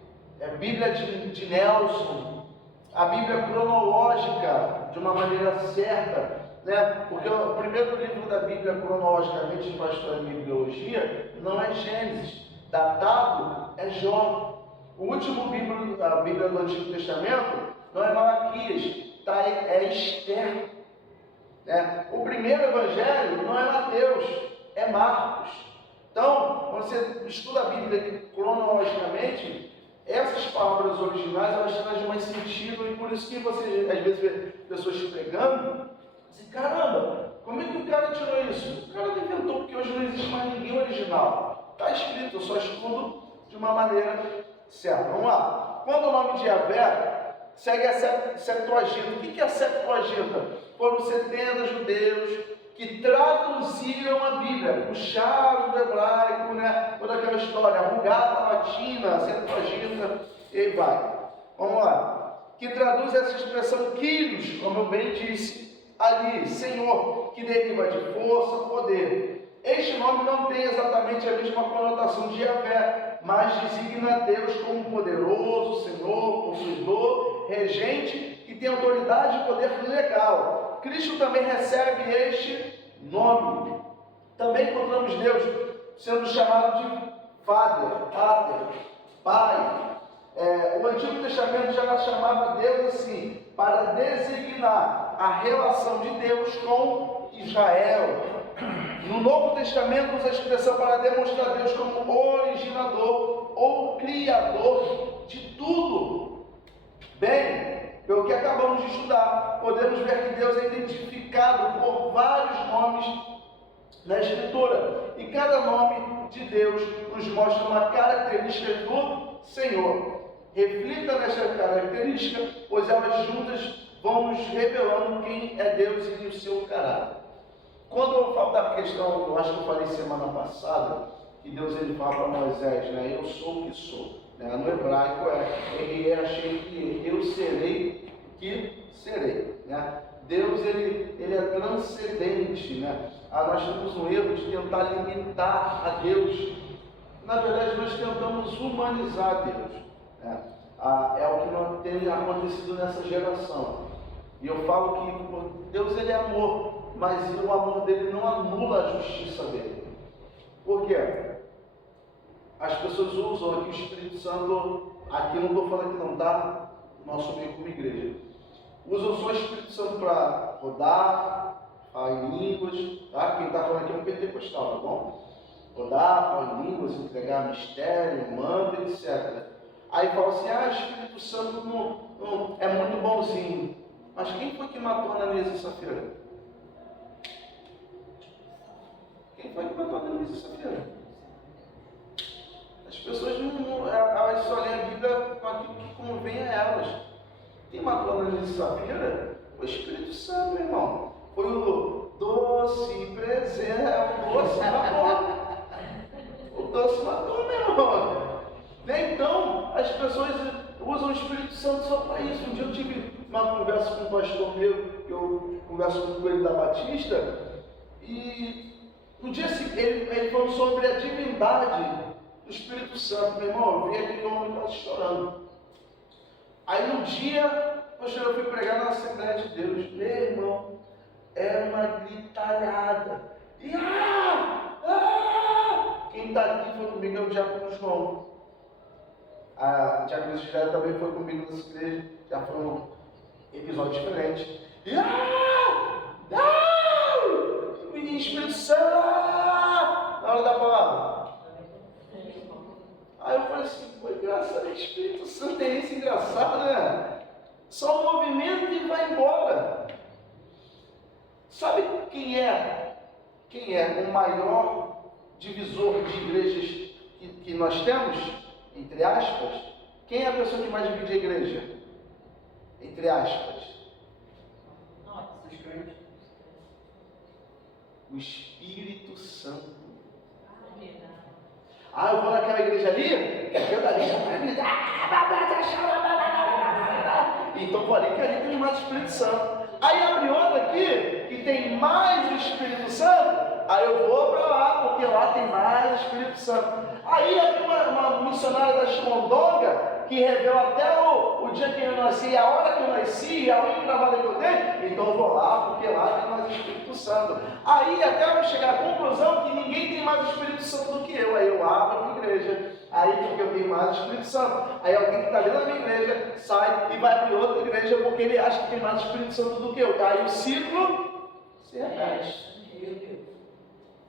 Bíblia de Nelson, a Bíblia cronológica, de uma maneira certa, né? Porque o primeiro livro da Bíblia cronologicamente de pastor e bibliologia não é Gênesis, datado é Jó. O último a Bíblia do Antigo Testamento não é Malaquias, é Esther. Né? O primeiro evangelho não é Mateus, é Marcos. Então, quando você estuda a Bíblia cronologicamente, essas palavras originais elas trazem mais sentido, e por isso que você às vezes vê pessoas te pregando e diz, caramba, como é que o cara tirou isso? O cara não inventou, porque hoje não existe mais ninguém original. Está escrito, eu só estudo de uma maneira certa. Vamos lá. Quando o nome de Yahvé segue a Septuaginta. O que é a Septuaginta? Foram 70 judeus que traduziram a Bíblia, puxaram do hebraico, né? Toda aquela história, a Vulgata Latina, a Septuaginta, e aí vai. Vamos lá. Que traduz essa expressão Kyrios, como eu bem disse ali, Senhor, que deriva de força, poder. Este nome não tem exatamente a mesma conotação de Yahvé, mas designa Deus como poderoso, Senhor, possuidor, regente, que tem autoridade e poder legal. Cristo também recebe este nome. Também encontramos Deus sendo chamado de Father, Pai. O Antigo Testamento já chamava Deus assim, para designar a relação de Deus com Israel. No Novo Testamento usa a expressão para demonstrar Deus como originador ou criador de tudo. Bem, pelo que acabamos de estudar, podemos ver que Deus é identificado por vários nomes na Escritura. E cada nome de Deus nos mostra uma característica do Senhor. Reflita nesta característica, pois elas juntas vão nos revelando quem é Deus e o seu caráter. Quando eu falo da questão, eu acho que eu falei semana passada, que Deus ele fala para Moisés, né? Eu sou o que sou. Né? No hebraico achei que eu serei o que serei. Né? Deus ele é transcendente. Né? Nós temos um erro de tentar limitar a Deus. Na verdade, nós tentamos humanizar Deus. Né? É o que não tem acontecido nessa geração. E eu falo que Deus ele é amor. Mas o amor dele não anula a justiça dele. Por quê? As pessoas usam aqui o Espírito Santo, aqui não estou falando que não dá, nosso meio como igreja. Usam só o Espírito Santo para rodar, falar em línguas, tá? Quem está falando aqui é um pentecostal, tá bom? Rodar, falar em línguas, entregar mistério, manto, etc. Aí fala assim, o Espírito Santo não é muito bonzinho. Mas quem foi que matou a Ananias e Safira? Quem foi que matou a Ananias e Safira? As pessoas elas só leem a Bíblia com aquilo que convém a elas. Quem matou a Ananias e Safira? O Espírito Santo, meu irmão. Foi o doce presente, o doce matou. O doce matou, meu irmão. Então, as pessoas usam o Espírito Santo só para isso. Um dia eu tive uma conversa com um pastor meu, que eu converso com ele da Batista, e no dia seguinte ele falou sobre a divindade do Espírito Santo. Meu irmão, eu vi aquele homem quase chorando. Aí no dia, pastor, eu fui pregar na Assembleia de Deus. Meu irmão, era uma gritalhada. E quem está aqui foi comigo, é o Diácono João. A Diácono Israel também foi comigo nessa igreja. Já foi um episódio diferente. E Espírito Santo, na hora da palavra. Aí eu falei assim, pô, engraçado, Espírito Santo é esse engraçado, né? Só um movimento e vai embora. Sabe quem é o maior divisor de igrejas que nós temos? Entre aspas. Quem é a pessoa que mais divide a igreja? Entre aspas. O Espírito Santo. Eu vou naquela igreja ali, que aquela ali vai gritar. Então vou ali que ali tem mais Espírito Santo. Aí abre outra aqui, que tem mais o Espírito Santo. Aí eu vou para lá, porque lá tem mais Espírito Santo. Aí abre uma missionária da Chimondonga, que revela até o dia que eu nasci, a hora que eu nasci, a única gravada que eu tenho. Então eu vou lá, porque lá tem mais Espírito Santo. Aí até eu chegar à conclusão que ninguém tem mais Espírito Santo do que eu. Aí eu abro a minha igreja. Aí porque eu tenho mais Espírito Santo. Aí alguém que está dentro da minha igreja sai e vai para outra igreja porque ele acha que tem mais Espírito Santo do que eu. Aí o ciclo se repete.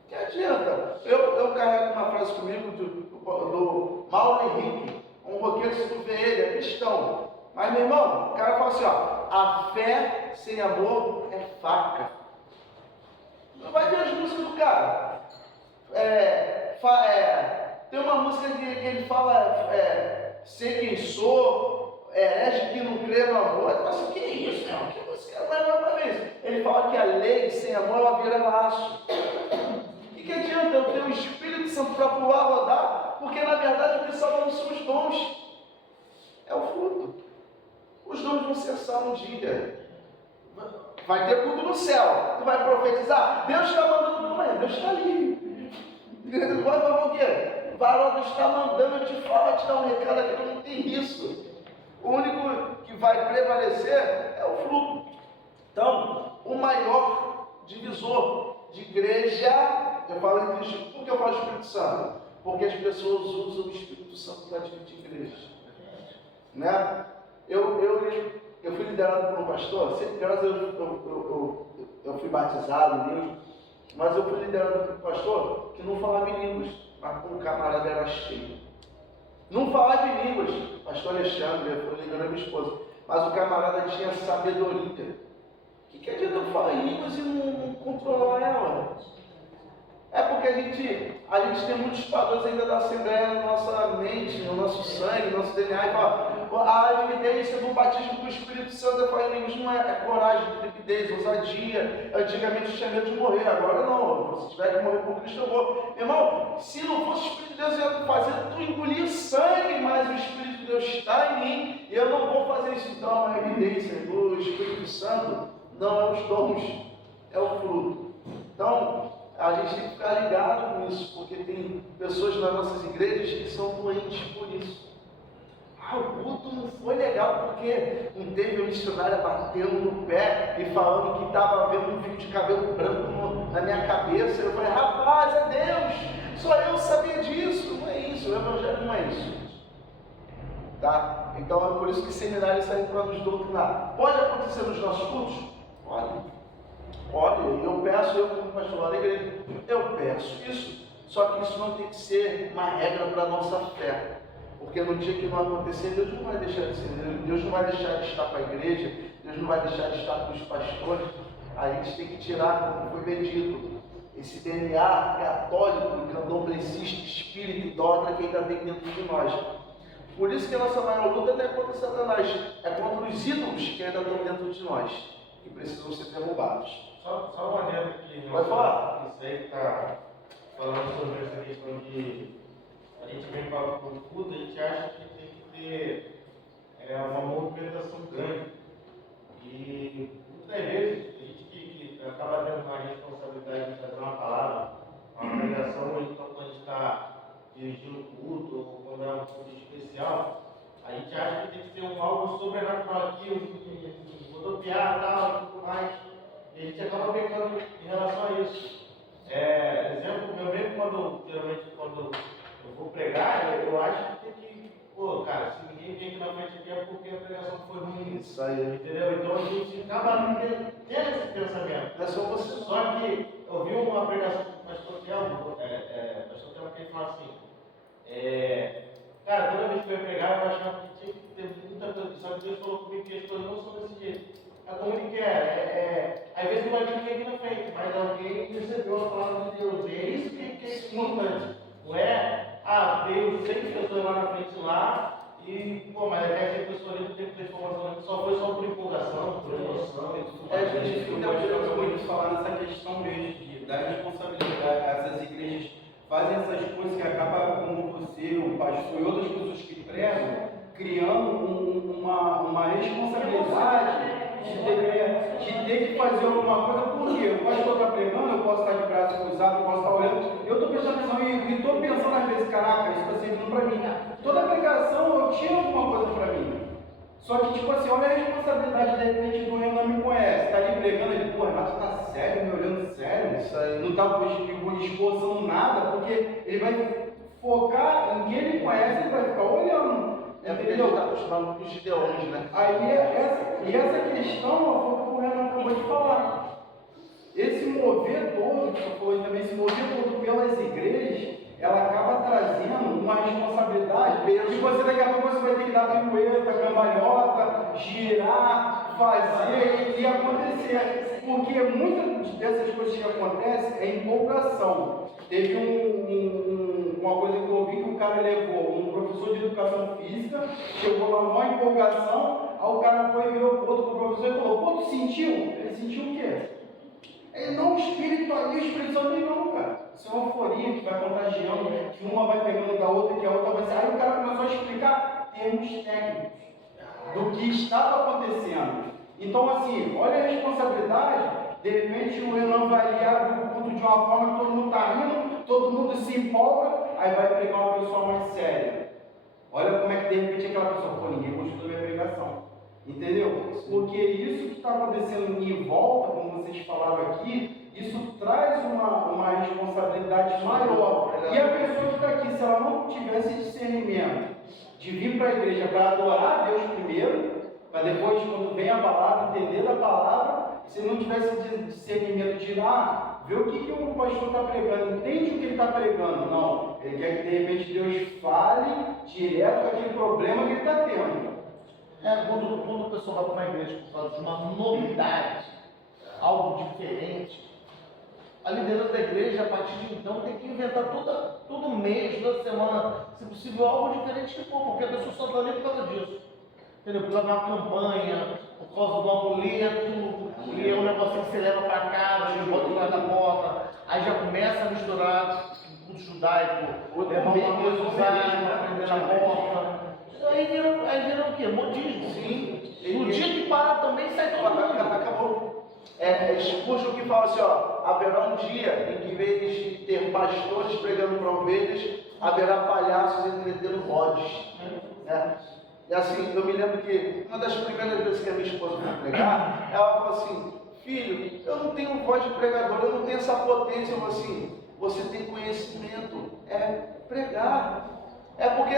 Que adianta? Eu carrego uma frase comigo do Mauro Henrique, um roqueiro, se tu vê ele, é cristão. Mas meu irmão, o cara fala assim, a fé sem amor é faca. Não vai ver as músicas do cara. Tem uma música que ele fala, sei quem sou, herege que não crê no amor. Eu falo assim, que isso, não? Que música vai isso? Ele fala que a lei sem amor ela vira laço. O que adianta eu ter o Espírito Santo para pular, rodar? Porque na verdade o que salva não são os dons, é o fruto. Os dons vão cessar um dia. Vai ter culto no céu. Tu vai profetizar? Deus está mandando, não é? Deus está ali. Vai falar o quê? Varão, Deus está mandando, eu te falo, vai te dar um recado aqui, não tem isso. O único que vai prevalecer é o fruto. Então, o maior divisor de igreja, eu falo entre os, por que eu falo Espírito Santo? Porque as pessoas usam o Espírito Santo para dividir igreja. Né? Eu fui liderado por um pastor, graças a Deus eu fui batizado em línguas, mas eu fui liderado por um pastor que não falava em línguas, mas o camarada era cheio. Não falava em línguas, pastor Alexandre, eu fui liderando a minha esposa, mas o camarada tinha sabedoria. O que adianta eu falar em línguas e não controlar ela? É porque a gente tem muitos padrões ainda da Assembleia na nossa mente, no nosso sangue, no nosso DNA, e fala, a evidência do batismo com o Espírito Santo é falar em línguas, não é coragem, trepidez, ousadia. Antigamente eu tinha medo de morrer, agora não. Se tiver que morrer por Cristo, eu vou. Meu irmão, se não fosse o Espírito de Deus, eu ia fazer tu engolir sangue, mas o Espírito de Deus está em mim, e eu não vou fazer isso. Então, a evidência do Espírito Santo não é os dons, é o fruto. Então, a gente tem que ficar ligado com isso, porque tem pessoas nas nossas igrejas que são doentes por isso. O culto não foi legal porque não teve uma missionária batendo no pé e falando que estava vendo um fio de cabelo branco na minha cabeça. Eu falei, rapaz, é Deus, só eu sabia disso. Não é isso, o evangelho não é isso. Tá? Então é por isso que seminários saem para nos doutrinar. Pode acontecer nos nossos cultos? Pode. Olha, eu peço, eu como pastor lá da igreja, eu peço isso, só que isso não tem que ser uma regra para a nossa fé, porque no dia que não acontecer, Deus não vai deixar de ser, Deus não vai deixar de estar com a igreja, Deus não vai deixar de estar com os pastores. A gente tem que tirar, como foi bem dito, esse DNA católico, candomblessista, espírito, idólatra que ainda tem dentro de nós. Por isso que a nossa maior luta não é contra Satanás, é contra os ídolos que ainda estão dentro de nós, que precisam ser derrubados. Só uma adendo aqui. Pode falar. Isso aí que está falando sobre essa questão de a gente vem para o culto, a gente acha que tem que ter uma movimentação grande. E muitas vezes a gente que acaba tendo uma responsabilidade de fazer uma palavra, uma pregação, então quando a gente está dirigindo o culto, ou quando é um culto especial, a gente acha que tem que ser algo sobrenatural aqui, rodopiar e tal, e tudo mais. E a gente acaba pecando em relação a isso. Exemplo, meu bem, geralmente quando eu vou pregar, eu acho que tem que, cara, se ninguém vem aqui na frente aqui é porque a pregação foi ruim. Isso aí. Entendeu? Então a gente acaba tendo esse pensamento. Não é só você. Só que eu vi uma pregação do pastor Telmo, que ele fala assim, cara, toda vez que eu ia pregar, eu achava que tinha que ter muita coisa. Só que Deus falou comigo que as coisas não são desse jeito. Como ele quer, às vezes não vai vir ninguém aqui na frente, mas alguém recebeu a palavra de Deus. E é isso que é importante. Não é, veio 100 pessoas lá na frente lá, e, mas até que a pessoa ali não teve transformação, só foi só por empolgação, por emoção. A gente fica muito falar nessa questão mesmo, de dar responsabilidade a essas igrejas, fazem essas coisas que acabam, como você, o pastor e outras pessoas que pregam, criando uma responsabilidade de ter que fazer alguma coisa, porque o pastor está pregando, eu posso estar de braço cruzado, eu posso estar olhando, eu estou prestando atenção e estou pensando às vezes, caraca, isso está servindo para mim. Toda pregação eu tiro alguma coisa para mim. Só que, tipo assim, olha a responsabilidade, de repente, do Renan me conhece, está ali pregando, ele, Renato tá sério, me olhando sério, Isso aí. não está esboçando nada, porque ele vai focar em quem ele conhece, ele vai ficar olhando. É porque ele está acostumado com os gideões, né? Aí essa questão foi o que o Renan acabou de falar. Esse mover todo, que eu falei também, esse mover todo pelas igrejas, ela acaba trazendo uma responsabilidade e você daqui a pouco você vai ter que dar pirueta, cambalhota, girar, fazer e acontecer. Porque muitas dessas coisas que acontecem é empolgação. Teve uma coisa que eu ouvi que o cara levou, um professor de educação física, chegou lá numa empolgação, aí o cara foi e virou pro outro professor e falou, tu sentiu? Ele sentiu o quê? É não espiritualismo, não, cara. Isso é uma euforia que vai contagiando, que uma vai pegando da outra, que a outra vai ser. Aí o cara começou a explicar termos técnicos do que estava acontecendo. Então, assim, olha a responsabilidade. De repente o Renan vai ali, abre o culto de uma forma que todo mundo está rindo, todo mundo se empolga, aí vai pregar uma pessoa mais séria. Olha como é que de repente aquela pessoa, pô, ninguém gostou da minha pregação. Entendeu? Porque isso que está acontecendo em volta, como vocês falaram aqui, isso traz uma responsabilidade maior. E a pessoa que está aqui, se ela não tivesse discernimento de vir para a igreja para adorar a Deus primeiro, para depois, quando vem a palavra, entender da palavra, se não tivesse discernimento de ver o que o pastor está pregando, entende o que ele está pregando. Não, ele quer que de repente Deus fale direto com aquele problema que ele está tendo. Quando o pessoal vai para uma igreja por causa de uma novidade, algo diferente, a liderança da igreja, a partir de então, tem que inventar todo mês, toda semana, se possível, algo diferente que for, porque a pessoa só está ali por causa disso. Entendeu? Por causa de uma campanha, por causa do amuleto, e é um negocinho que você leva para casa, e bota atrás da porta, aí já começa a misturar o judaico, levar uma coisa usada, prender na porta. Aí vira o quê? Modismo. Sim. No dia que para também sai todo mundo. Acabou. Spurgeon que fala assim, haverá um dia em que, em vez de ter pastores pregando para ovelhas, haverá palhaços entretendo bodes. Né? E assim, eu me lembro que uma das primeiras vezes que a minha esposa foi pregar, ela falou assim, filho, eu não tenho voz de pregador, eu não tenho essa potência. Eu falei assim, você tem conhecimento, pregar. Porque,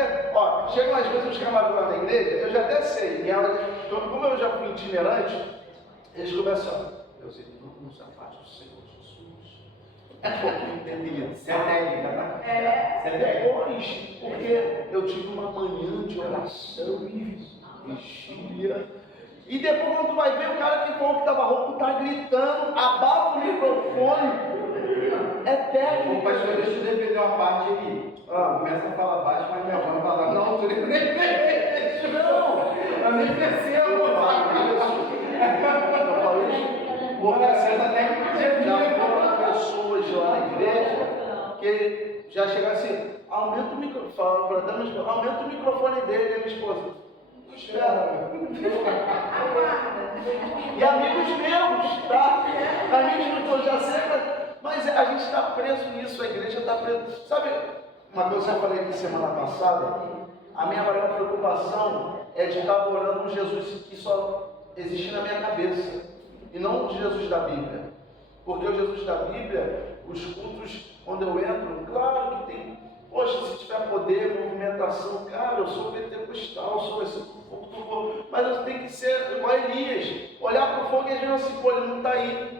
chegam às vezes os camaradas lá na igreja, eu já até sei, e ela, como eu já fui itinerante, eles começam, meus irmãos, a paz do Senhor Jesus. Eu entendi. Isso é técnica, tá? Depois, porque eu tive uma manhã de oração e vigília. E depois, quando tu vai ver, o cara que falou que estava rouco está gritando, abafa o microfone. É técnico. O pastor, deixa eu defender uma parte aqui. Começa a falar baixo, mas minha voz vai lá na altura. Eu nem percebo. Eu nem percebo. Eu falei isso. Porque assim, já foram pessoas lá na igreja que já chegaram assim, aumenta o microfone, aumenta o microfone dele, a minha esposa. Espera. E amigos meus, tá? Amigos meus, já sei, mas a gente está preso nisso, a igreja está presa. Sabe, uma coisa que eu falei aqui semana passada, a minha maior preocupação é de estar adorando um Jesus que só existe na minha cabeça, e não o Jesus da Bíblia. Porque o Jesus da Bíblia, os cultos, quando eu entro, claro que tem, poxa, se tiver poder, movimentação, cara, eu sou pentecostal, eu sou esse pouco do fogo, mas eu tenho que ser igual a Elias, olhar para o fogo e dizer assim, pô, ele não está aí.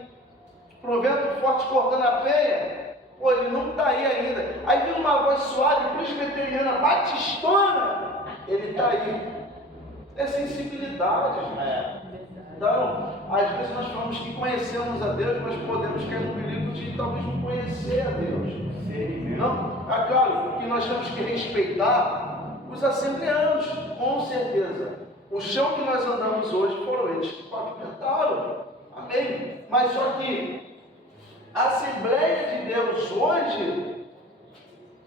Pro vento forte cortando a penha, pô, ele não está aí ainda. Aí vem uma voz suave, presbiteriana, batistona, ele está aí. É sensibilidade, gente. Então, às vezes nós falamos que conhecemos a Deus, mas podemos cair no perigo de talvez não conhecer a Deus. Não? É claro que nós temos que respeitar os assembleanos, com certeza. O chão que nós andamos hoje foram eles que pavimentaram. Amém? Mas só que a Assembleia de Deus hoje,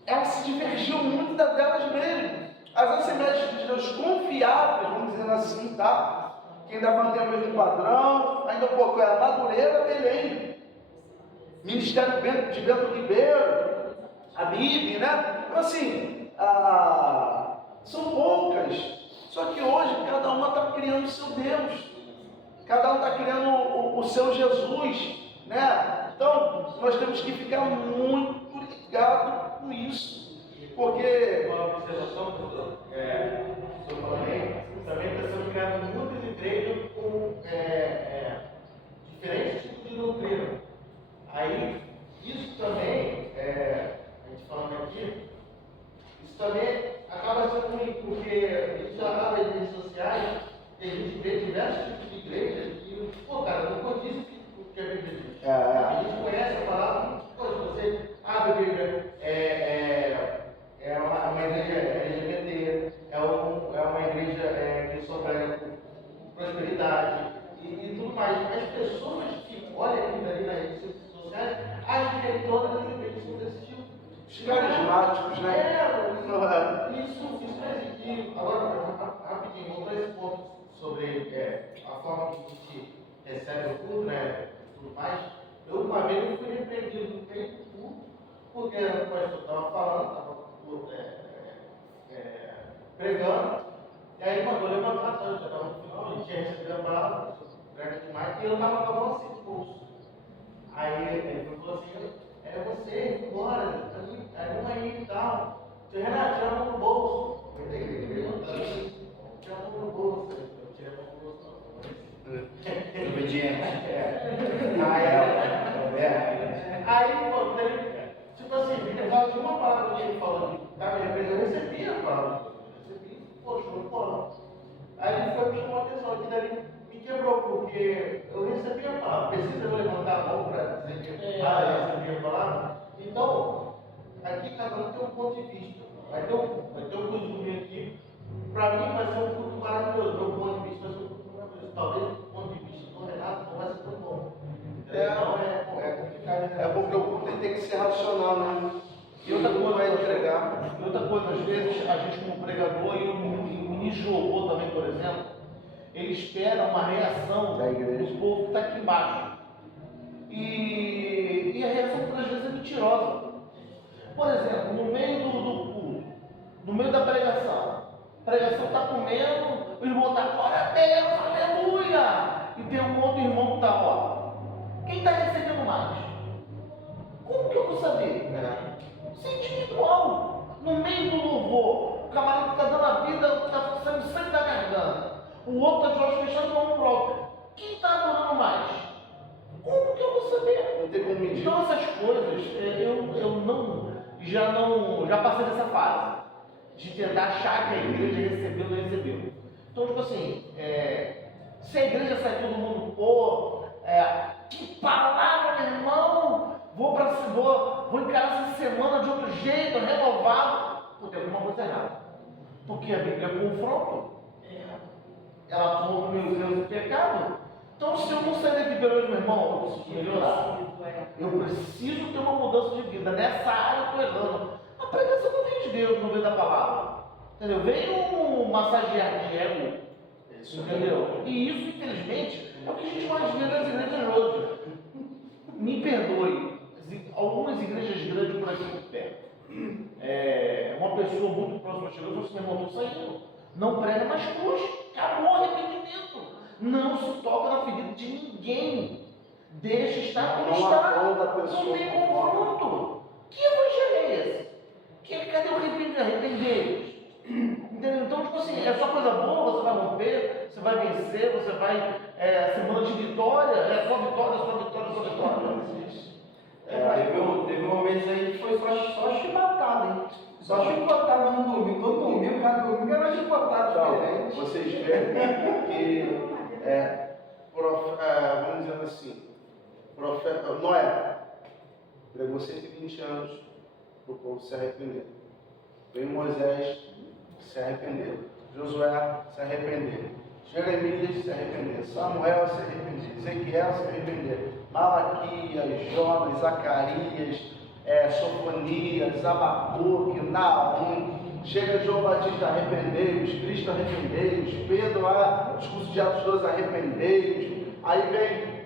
ela se divergiu muito delas mesmo. As Assembleias de Deus confiáveis, vamos dizer assim, tá? Que ainda mantém o mesmo padrão, ainda um pouco é Madureira, Belém, Ministério de Bento Ribeiro, a MIB, né? Então assim, são poucas. Só que hoje cada uma está criando o seu Deus. Cada um está criando o seu Jesus, né? Então, nós temos que ficar muito ligados com isso. Porque... Uma observação, pastor, também está sendo criado muitas igrejas com diferentes tipos de doutrina. Aí, isso também, a gente falando aqui, isso também acaba sendo ruim, porque a gente já está nas redes sociais, e a gente vê diversos tipos de igrejas, e, pô, cara, não condiz o que a Bíblia diz. A gente conhece a palavra, pô, se você abre a Bíblia, é uma igreja LGBT, é uma igreja que sofre com prosperidade, e tudo mais. As pessoas que olham aquilo ali nas redes sociais acham que todas as igrejas são desse tipo. Os carismáticos, né? Isso existe. Agora, rapidinho, voltando a esse ponto sobre a forma que a gente recebe o culto, né? Tudo mais. Eu uma vez eu fui repreendido no meio do culto, porque o pastor estava falando, estava pregando, e aí mandou levantar, eu já estava no final, a gente tinha recebido a palavra, prega demais, e eu estava com a mão assim no bolso. Aí ele falou assim, você, embora, aí vamos aí e tal. Renato, tira a mão no bolso. Eu tenho que levantar, tira a mão no bolso. Eu tirei a mão no bolso. Obediente. Aí, pô, tipo assim, por causa de uma palavra que ele falou de da minha empresa, eu recebi a palavra. Eu recebi, poxa, eu falo. Aí ele foi me chamou a atenção, aquilo ali me quebrou, porque eu recebi a palavra. Precisa eu levantar a mão para dizer que eu recebi a palavra? Então, aqui cada um tem um ponto de vista. Vai ter um costume aqui. Para mim vai ser um culto maravilhoso. Meu ponto de vista vai ser um culto maravilhoso. Talvez o ponto de vista do Renato não vai ser tão bom. Então é complicado. É porque o culto tem que ser racional, né? E outra coisa, vai entregar. às vezes, a gente como pregador e o ministro de louvor também, por exemplo, ele espera uma reação da igreja do povo que está aqui embaixo. E a reação, muitas vezes, é mentirosa. Por exemplo, no meio do culto, no meio da pregação está comendo, o irmão está, glória a Deus, aleluia! E tem um outro irmão que está, ó, quem está recebendo mais? Como que eu vou saber? Isso é individual. No meio do louvor, o camarada está dando a vida, está saindo sangue da garganta. O outro está de olhos fechados no mão próprio. Quem está adorando mais? Como que eu vou saber? Não tem como medir. Então essas coisas, já passei dessa fase de tentar achar que a igreja recebeu ou não recebeu. Então, tipo assim, se a igreja sai todo mundo, que palavra, meu irmão! Vou encarar essa semana de outro jeito, renovado. Tem alguma coisa errada. Porque a Bíblia confronta. Ela toma os meus erros e pecado. Então, se eu não sair daqui pelo meu irmão, eu preciso melhorar. Eu preciso ter uma mudança de vida. Nessa área eu estou errando. A pregação não vem de Deus, não vem da palavra. Entendeu? Vem um massagear de ego. Entendeu? E isso, infelizmente, é o que a gente mais vê nas igrejas hoje. Me perdoe. Algumas igrejas grandes por aqui por perto. Uma pessoa muito próxima chegou e falou assim: meu irmão, estou saindo. Não prega mais cruz. Acabou o arrependimento. Não se toca na ferida de ninguém. Deixa estar como está. Não tem confronto. Que evangelho é esse? Cadê o arrepender? Entendeu? Então, tipo assim, é só coisa boa, você vai romper, você vai vencer, você vai semana de vitória, é só vitória, só vitória, só vitória. Não existe. Teve um mês aí que foi só chibatada, hein? Só chicotada no domingo. Todo domingo, cada domingo era uma chicotada diferente. Vocês veem que, vamos dizer assim, Noé pregou 120 anos para o povo se arrepender. Veio Moisés, se arrependeu. Josué se arrependeu. Jeremias se arrependeu. Samuel se arrependeu. Ezequiel se arrependeu. Malaquias, Jonas, Zacarias, Sofonias, Abacuque, Naum. Chega João Batista, arrependeu-os. Cristo, arrependeu-os. Pedro, discurso de Atos 2, arrependeu-os. Aí vem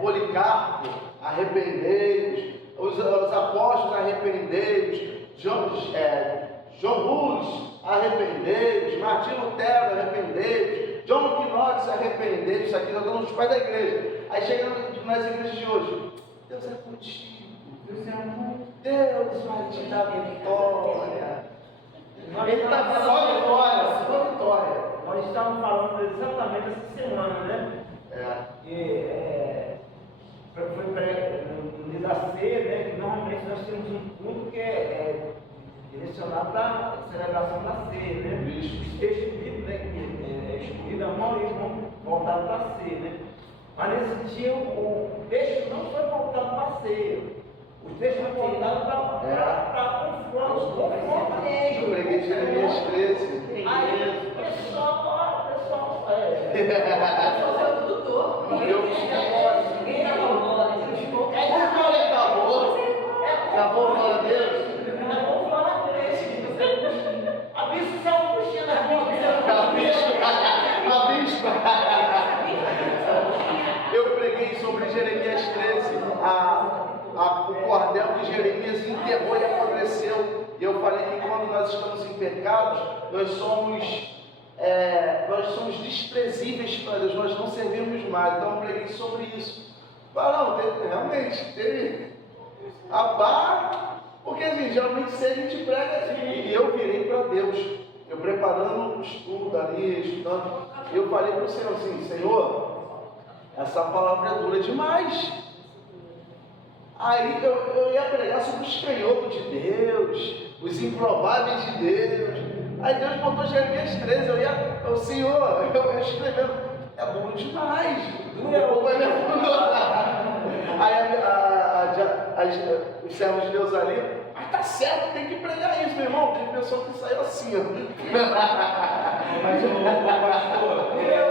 Policarpo, arrependeu-os. Os apóstolos, arrependeu-os. João Rus, arrependeu-os. Martim Lutero, arrependeu-os. John Knox, arrependeu-os. Isso aqui nós estamos nos pais da igreja. Aí chega nas igrejas de hoje: Deus é contigo, Deus é amor, Deus vai te dar vitória. Ele está vendo só vitória. Nós estávamos falando exatamente essa semana, né? Foi no dia da ceia, né? Que normalmente nós temos um culto que é direcionado à celebração da ceia, né? Os textos bíblicos, né? Que é escolhido a mão e vão voltar para a ceia, né? Mas nesse dia o texto não foi voltado para a ceia. O texto foi voltado para confronto mesmo. Eu preguei Jeremias 13. Aí o pessoal foi tudo Acabou, glória a Deus. A bicho saiu puxando as mãos. Eu preguei sobre Jeremias 13, o cordel que Jeremias enterrou e apodreceu. E eu falei que quando nós estamos em pecados, nós somos desprezíveis para Deus, nós não servimos mais. Então eu preguei sobre isso. Mas não, teve a barra, porque assim, geralmente se a gente prega assim, e eu virei para Deus, eu preparando o estudo ali, estudando, eu falei para o Senhor assim, Senhor, essa palavra é dura demais. Aí eu ia pregar sobre os canhotos de Deus, os improváveis de Deus. Aí Deus botou Jeremias 13, eu escrevendo, é duro demais, o povo vai me abandonar. Aí os servos de Deus ali, mas tá certo, tem que pregar isso, meu irmão. Tem pessoa que saiu assim, ó. Mas, pastor, eu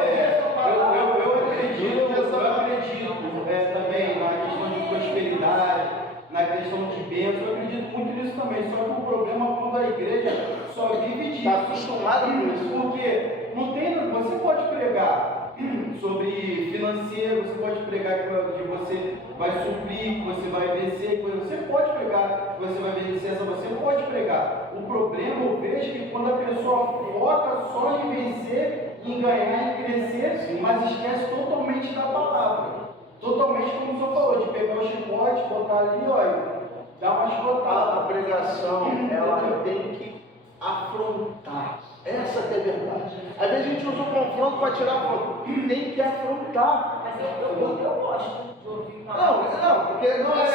acredito também na questão de prosperidade, na questão de bênção, eu acredito muito nisso também. Só que o problema é quando a igreja só vive disso. Está acostumado com isso. Porque não tem, você pode pregar sobre financeiro, você pode pregar que você vai suprir, que você vai vencer, você pode pregar que você vai vencer, você pode pregar. O problema eu vejo que quando a pessoa foca só em vencer, em ganhar, em crescer, mas esquece totalmente da palavra. Totalmente como o senhor falou, de pegar o chicote, botar ali, olha, dar uma chicotada. A pregação, ela tem que afrontar. Essa que é a verdade. Às vezes a gente usa o confronto para tirar o confronto. Tem que afrontar. Mas eu gosto de ouvir uma coisa. Não, porque não é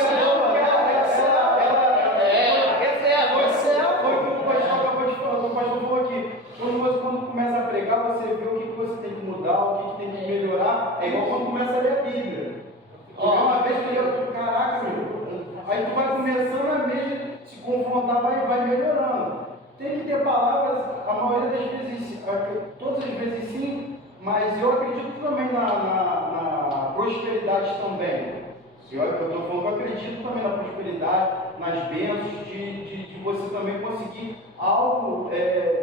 Foi o que o pastor acabou de falar, o pastor falou aqui. Quando começa a pregar, você vê o que você tem que mudar, o que tem que melhorar. É igual quando começa a ler a Bíblia. Uma vez que eu caraca, meu, aí tu vai começando a mesmo se confrontar, vai melhorando. Tem que ter palavras, a maioria das vezes, todas as vezes sim, mas eu acredito também na prosperidade também. Eu estou falando que eu acredito também na prosperidade, nas bênçãos, de você também conseguir algo,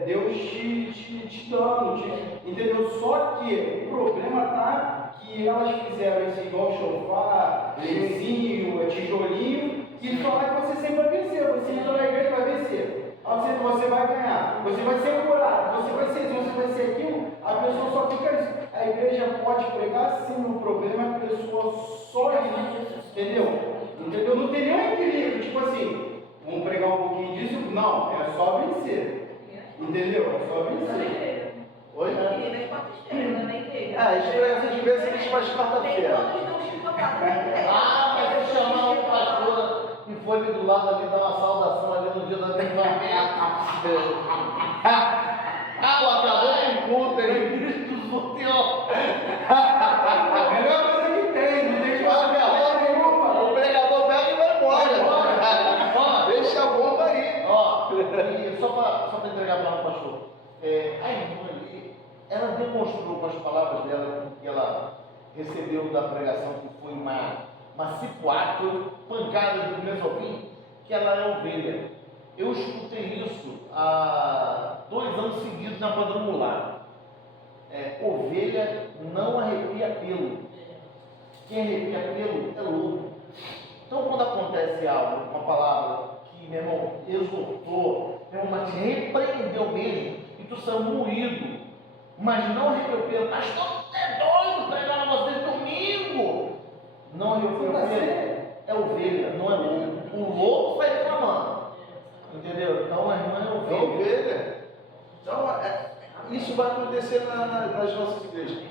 Deus te dando, entendeu? Só que o problema está que elas fizeram isso igual chofar, lencinho, tijolinho, e falar que você sempre vai vencer, você entra na igreja e vai vencer. Você vai ganhar, você vai ser curado, você vai ser isso, você vai ser aquilo, a pessoa só fica isso. A igreja pode pregar sim, o problema é a pessoa só isso, entendeu? Não tem nenhum equilíbrio, tipo assim, vamos pregar um pouquinho disso, não, é só vencer, entendeu? É só vencer. Oi? Isso experiência de vez a gente faz quarta-feira. Mas eu chamar o pastor que foi ali do lado ali dar uma saudação ali no dia da avivamento. Acabou com o culto aí. A melhor coisa que tem, não tem que fazer nenhuma. O pregador pega e vai embora. Deixa a bomba aí. E só para entregar para o pastor. A irmã ali, ela demonstrou com as palavras dela que ela recebeu da pregação, que foi uma cipuada, foi pancada do começo ao fim, que ela é ovelha. Eu escutei isso há 2 anos seguidos na quadrangular. Ovelha não arrepia pelo. Quem arrepia pelo é lobo. Então quando acontece algo, uma palavra que, meu irmão, exortou, meu irmão, mas te repreendeu mesmo, e tu saiu moído, mas não arrepiou pelo. Pastor, tu é doido pregar na voz dele domingo. Não arrepiou pelo. É ovelha, não é lobo. O lobo sai reclamando. Entendeu? Então a irmã é ovelha. É ovelha. Então, isso vai acontecer nas nossas igrejas.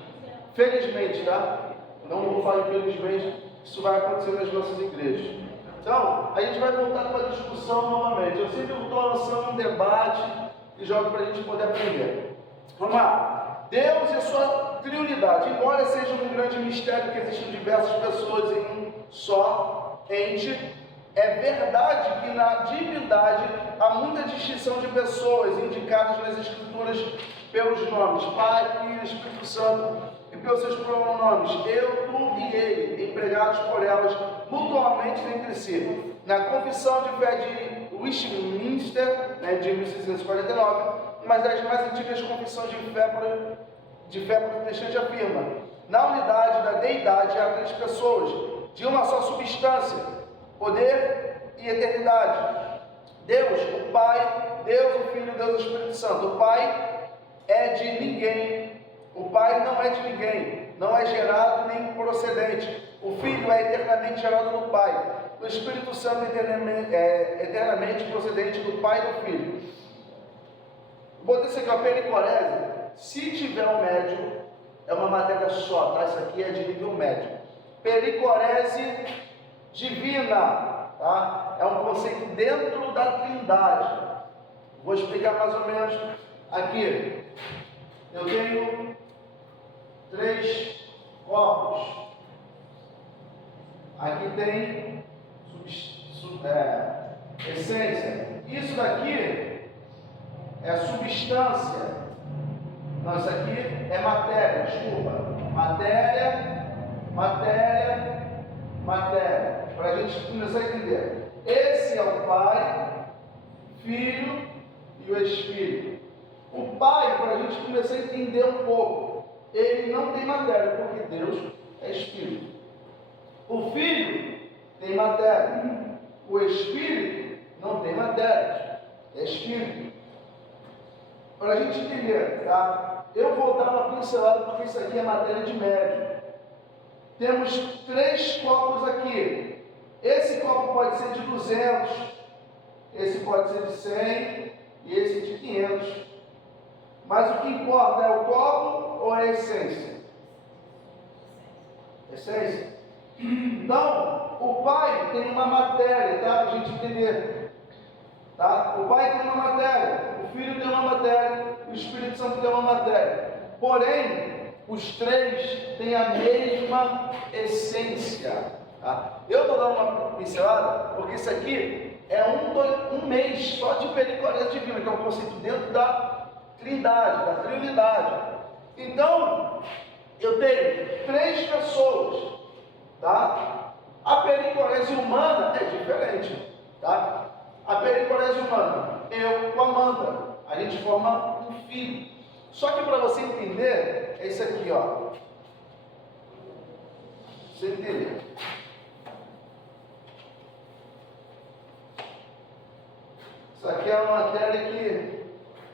Felizmente, tá? Não vou falar infelizmente, isso vai acontecer nas nossas igrejas. Então, a gente vai voltar para a discussão novamente. Eu sempre estou lançando um debate e jogo para a gente poder aprender. Vamos lá. Deus e sua triunidade. Embora seja um grande mistério que existem diversas pessoas em um só ente, É verdade que na divindade há muita distinção de pessoas indicadas nas Escrituras pelos nomes Pai, Filho, Espírito Santo e pelos seus pronomes eu, tu e ele, empregados por elas mutuamente entre si. Na Confissão de Fé de Westminster, de 1649, mas as mais antigas confissões de fé protestante afirma: na unidade da deidade há 3 pessoas, de uma só substância, poder e eternidade. Deus, o Pai, Deus, o Filho, Deus, o Espírito Santo. O Pai é de ninguém. O Pai não é de ninguém, não é gerado nem procedente. O Filho é eternamente gerado do Pai. O Espírito Santo é eternamente procedente do Pai e do Filho. Botei isso aqui, a pericorese. Se tiver um médio, é uma matéria só, tá? Isso aqui é de nível médio. Pericorese divina, tá? É um conceito dentro da Trindade. Vou explicar mais ou menos aqui. Eu tenho 3 corpos. Aqui tem essência. Isso daqui é substância. Não, isso aqui é matéria, desculpa. Matéria. Para a gente começar a entender. Esse é o Pai, Filho e o Espírito. O Pai, para a gente começar a entender um pouco, ele não tem matéria, porque Deus é Espírito. O Filho tem matéria. O Espírito não tem matéria, é Espírito. Para a gente entender, tá? Eu vou dar uma pincelada porque isso aqui é matéria de médio. Temos 3 copos aqui. Esse copo pode ser de 200, esse pode ser de 100 e esse de 500. Mas o que importa é o copo ou é a essência? Essência. Então, o Pai tem uma matéria, tá? Para a gente entender. Tá? O Pai tem uma matéria, o Filho tem uma matéria, o Espírito Santo tem uma matéria. Porém, os 3 têm a mesma essência. Tá? Eu estou dando uma pincelada porque isso aqui é um mês só de pericorese divina, que é um conceito dentro da Trindade, da Trinidade. Então, eu tenho 3 pessoas. Tá? A pericorese humana é diferente. Tá? A pericorese humana, eu com a Amanda, a gente forma um filho. Só que para você entender, é isso aqui, ó. Você entender. Isso aqui é uma matéria que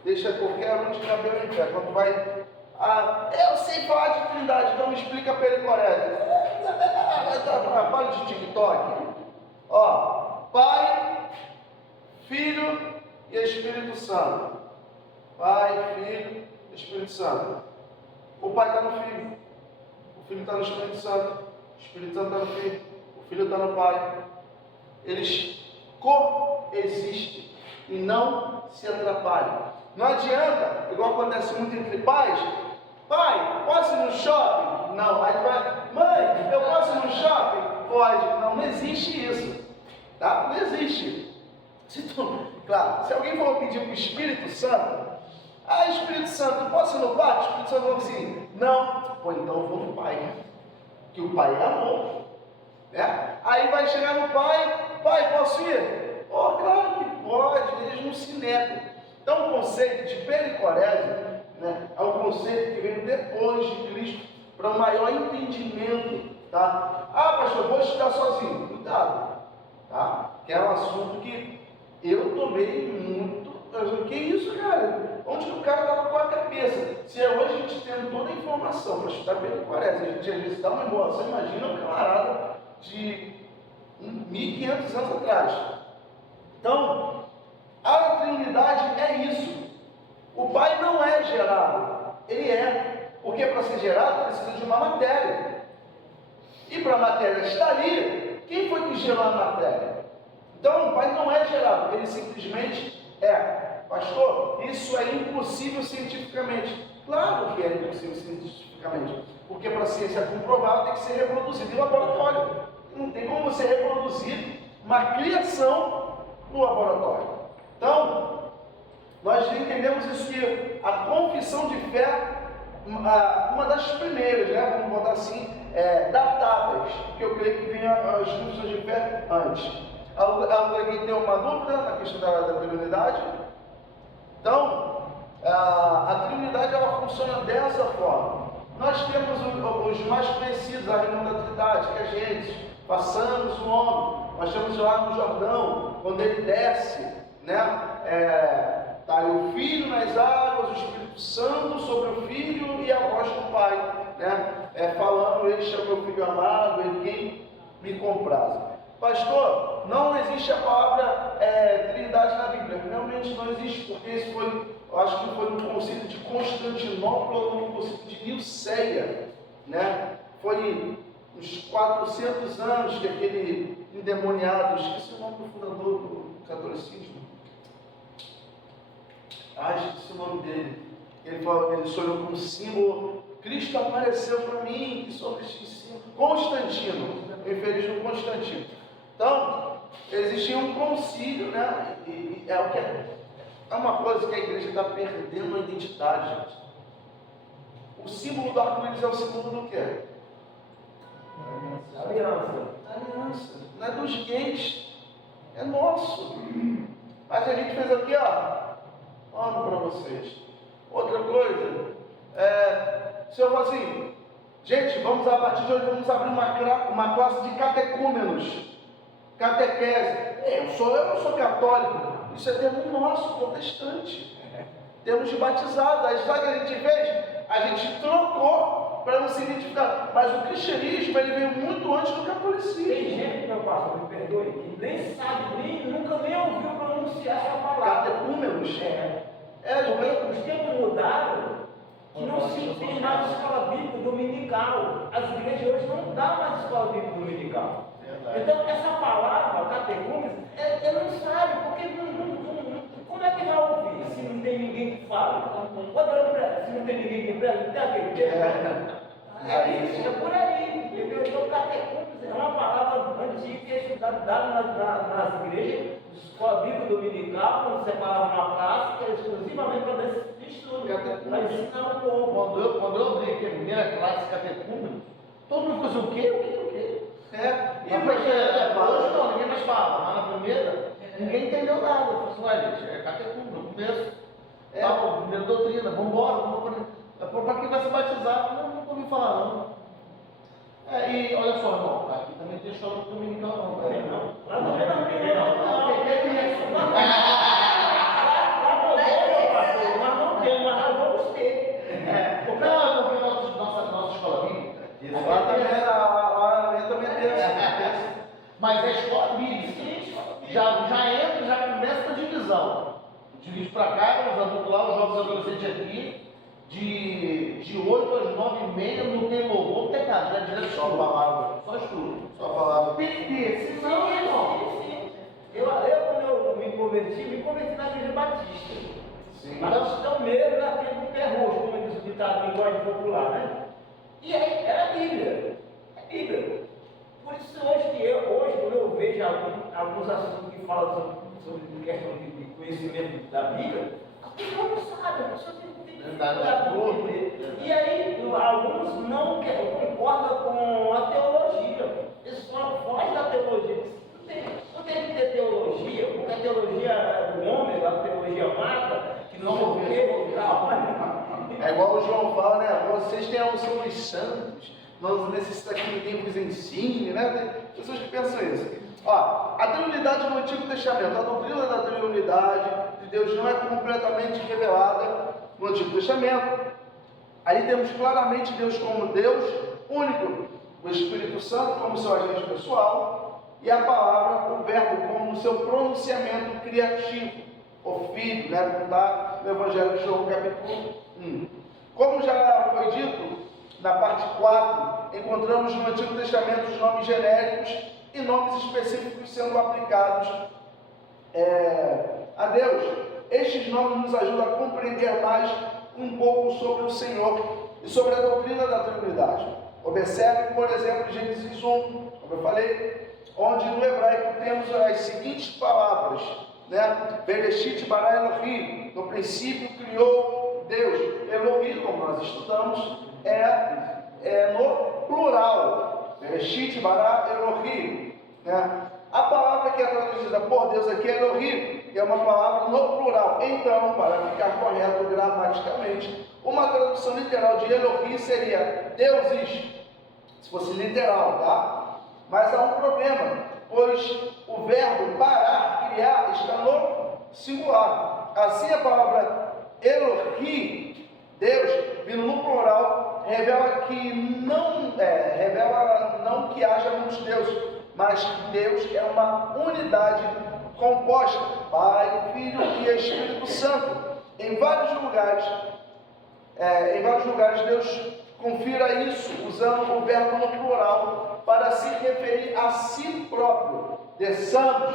deixa qualquer um de cabelo em pé. Quando vai, eu sei falar de Trindade, então me explica a pericorese. Para de TikTok. Ó, Pai, Filho e Espírito Santo. Pai, Filho e Espírito Santo. O Pai está no Filho. O Filho está no Espírito Santo. O Espírito Santo está no Filho. O Filho está no Pai. Eles coexistem e não se atrapalham. Não adianta, igual acontece muito entre pais. Pai, posso ir no shopping? Não. Aí vai, mãe, eu posso ir no shopping? Pode. Não existe isso. Tá? Não existe. Claro, se alguém for pedir para o Espírito Santo, Espírito Santo, posso ir no quarto? O Espírito Santo vai assim, não. Pô, então eu vou no Pai, que o Pai é amor. Né? Aí vai chegar no Pai, posso ir? Pô, claro que pode, eles não se negam. Então o conceito de pericorese, né, é um conceito que veio depois de Cristo para um maior entendimento. Tá? Pastor, vou estudar sozinho. Cuidado. Tá? Que é um assunto que eu tomei muito. Que isso, cara? Onde que o cara estava com a cabeça? Se hoje a gente tem toda a informação para estudar pericorese, a gente às vezes dá uma embolada. Imagina um camarada de 1500 anos atrás. Então, a Trindade é isso. O Pai não é gerado, ele é. Porque para ser gerado precisa de uma matéria. E para a matéria estar ali, quem foi que gerou a matéria? Então, o Pai não é gerado, ele simplesmente é. Pastor, isso é impossível cientificamente. Claro que é impossível cientificamente. Porque para a ciência comprovar tem que ser reproduzido em laboratório. Não tem como você reproduzir uma criação no laboratório. Então, nós entendemos isso, que a confissão de fé, uma das primeiras, né, vamos botar assim, datadas, que eu creio que vem as confissões de fé antes. Alguém tem uma dúvida na questão da Trinidade? Então, a Trinidade ela funciona dessa forma. Nós temos os mais conhecidos, a reunião da Trindade, que é Gênesis, passamos o homem. Nós temos lá no Jordão, quando ele desce, né? Está ali o Filho nas águas, o Espírito Santo sobre o Filho e a voz do Pai, né? Falando, ele chama meu Filho amado, ele quem me compraz. Pastor, não existe a palavra Trindade na Bíblia. Realmente não existe, porque isso foi, eu acho que foi no concílio de Constantinopla ou no concílio de Niceia, né? Foi uns 400 anos que aquele endemoniado, esqueci o nome do fundador do catolicismo. Esqueci o nome dele. Ele sonhou com um símbolo. Cristo apareceu para mim, que sou este símbolo. Constantino, infeliz do Constantino. Então, existia um concílio, né? E é uma coisa que a igreja está perdendo a identidade, gente. O símbolo do arco-íris é o símbolo do quê? Aliança. Não é dos gays, é nosso. Mas a gente fez aqui, ó. Amo para vocês. Outra coisa, se eu falar assim, gente, a partir de hoje vamos abrir uma classe de catecúmenos, catequese. Eu não sou católico, isso é termo nosso, protestante. Termos de batizado. Aí sabe o que a gente fez? A gente trocou para não se identificar. Mas o cristianismo ele veio muito antes do catolicismo. Tem gente, meu pastor, me perdoe, que nem sabe, nunca nem ouviu pronunciar essa palavra. Catecúmenos? Porque os tempos mudaram, que não se tem mais escola bíblica dominical. As igrejas hoje não dão mais escola bíblica dominical. Então, essa palavra, catecúmenos, ele não sabe, porque como é que vai ouvir se não tem ninguém que fala? Se não tem ninguém que prega, não tem aquele texto. É isso, é por aí, entendeu? Então, catecúmenos é uma palavra antiga que é estudada nas igrejas, escola bíblica dominical, quando separava uma praça, que era exclusivamente para esse estudo, para ensinar o povo. Quando eu abri aqui a primeira classe catecúmenos, todo mundo ficou assim, o quê? Hoje não, ninguém mais fala, mas na primeira, ninguém entendeu nada. Eu falei assim, gente, é catecúmeno, no começo, primeira doutrina, vamos embora. Para quem vai se batizar, nunca ouvi falar não. E olha só, irmão, aqui também tem escola dominical não. Lá também não tem, mas não tem, mas nós vamos ter. Não, porque nossa escola bíblica. Lá também tem. Mas a escola bíblica já começa a divisão. Divide para cá, os adultos lá, os jovens adolescentes aqui. De 8 às 9h30 não tem louvor, não tem nada, já é direto Só palavra. Só estudo. Só palavra. Tem que ter, senão, irmão. Eu, quando eu me converti na igreja batista. Sim. Batistão mesmo, naquele do pé roxo, como diz o ditado linguagem popular, né? E aí, era a Bíblia. É Bíblia. Por isso hoje quando eu vejo alguns assuntos que falam sobre questão de conhecimento da Bíblia, a pessoa não sabe, a pessoa tem e aí, alguns não concordam com a teologia. Eles falam, foge da teologia. Não tem que ter teologia, porque a teologia do homem, a teologia mata, que não sei o quê e tal. É igual o João fala, né? Vocês têm a unção dos santos, não necessita que ninguém vos ensine, né? Tem pessoas que pensam isso. Ó, a Trinidade no Antigo Testamento, a doutrina da Trinidade de Deus não é completamente revelada no Antigo Testamento. Ali temos claramente Deus como Deus único, o Espírito Santo como seu agente pessoal e a palavra, o verbo como seu pronunciamento criativo, o Filho, né, como está no Evangelho de João capítulo 1. Como já foi dito na parte 4, encontramos no Antigo Testamento os nomes genéricos e nomes específicos sendo aplicados a Deus. Estes nomes nos ajudam a compreender mais um pouco sobre o Senhor e sobre a doutrina da Trindade. Observe, por exemplo, Gênesis 1, como eu falei, onde no hebraico temos as seguintes palavras, né? Bereshit bara Elohim, no princípio criou Deus. Elohim, como nós estudamos, é no plural. Bereshit bara Elohim, né? A palavra que é traduzida por Deus aqui é Elohim, que é uma palavra no plural. Então, para ficar correto gramaticalmente, uma tradução literal de Elohim seria deuses, se fosse literal, tá? Mas há um problema, pois o verbo parar, criar, está no singular. Assim, a palavra Elohim, Deus, vindo no plural, revela não que haja muitos deuses, mas Deus é uma unidade composta, Pai, Filho e Espírito Santo. Em vários lugares Deus confira isso, usando o verbo no plural, para se referir a si próprio. Desçamos,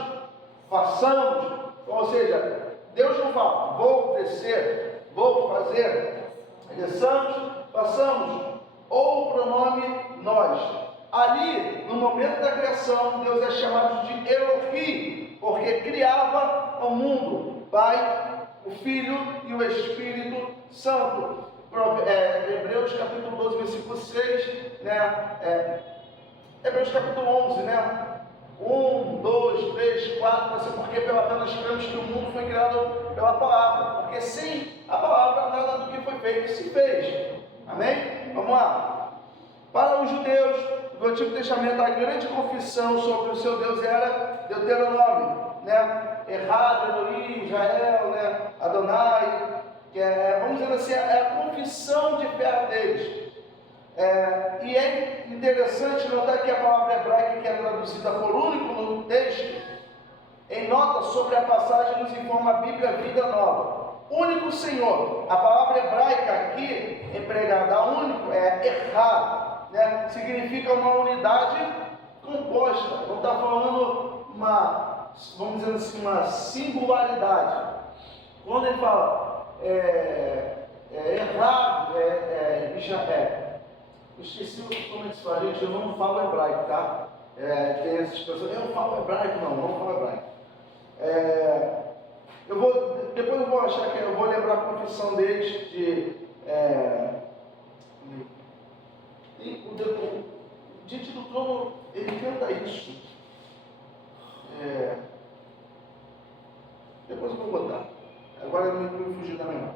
façamos, ou seja, Deus não fala, vou descer, vou fazer, desçamos, façamos, ou o pronome nós. Ali, no momento da criação, Deus é chamado de Elohim, porque criava o mundo, Pai, o Filho e o Espírito Santo. Hebreus capítulo 12, versículo 6, né? Hebreus capítulo 11, né? 1, 2, 3, 4, assim, porque pela fé nós cremos que o mundo foi criado pela palavra, porque sem a palavra nada do que foi feito se fez. Amém? Vamos lá. Para os judeus do Antigo Testamento, a grande confissão sobre o seu Deus era Deuteronômio, né? Errado, Elohim, Israel, né? Adonai, que vamos dizer assim, é a confissão de fé deles. E é interessante notar que a palavra hebraica que é traduzida por único no texto, em nota sobre a passagem, nos informa a Bíblia Vida Nova. Único Senhor. A palavra hebraica aqui, empregada único, é errado, né? Significa uma unidade composta. Não está falando vamos dizer assim, uma singularidade. Quando ele fala errado, eu esqueci como é que se fala, gente, eu não falo hebraico, tá? Tem essas pessoas, eu falo hebraico, não falo hebraico. Depois eu vou achar que eu vou lembrar a confissão deles o Diante do Trono, ele canta isso. Depois eu vou botar. Agora eu não me fugir da memória.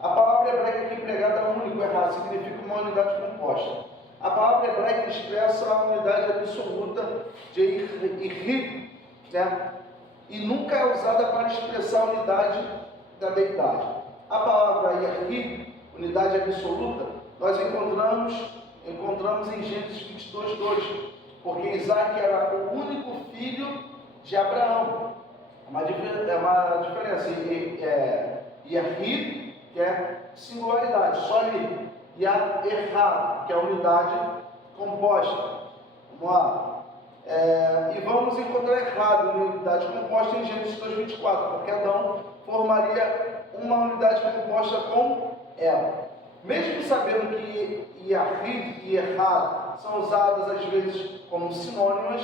A palavra hebraica aqui empregada único, errado, significa uma unidade composta. A palavra hebraica expressa a unidade absoluta de Ihid, né? E nunca é usada para expressar a unidade da deidade. A palavra Ihid, unidade absoluta, nós encontramos em Gênesis 22:2, porque Isaac era o único filho de Abraão. É uma diferença. Yahid, que é singularidade, só ali. E a errado, que é a unidade composta. Vamos lá. E vamos encontrar errado, unidade composta, em Gênesis 2:24, porque Adão formaria uma unidade composta com Eva. Mesmo sabendo que Yahid e errado são usadas às vezes como sinônimas,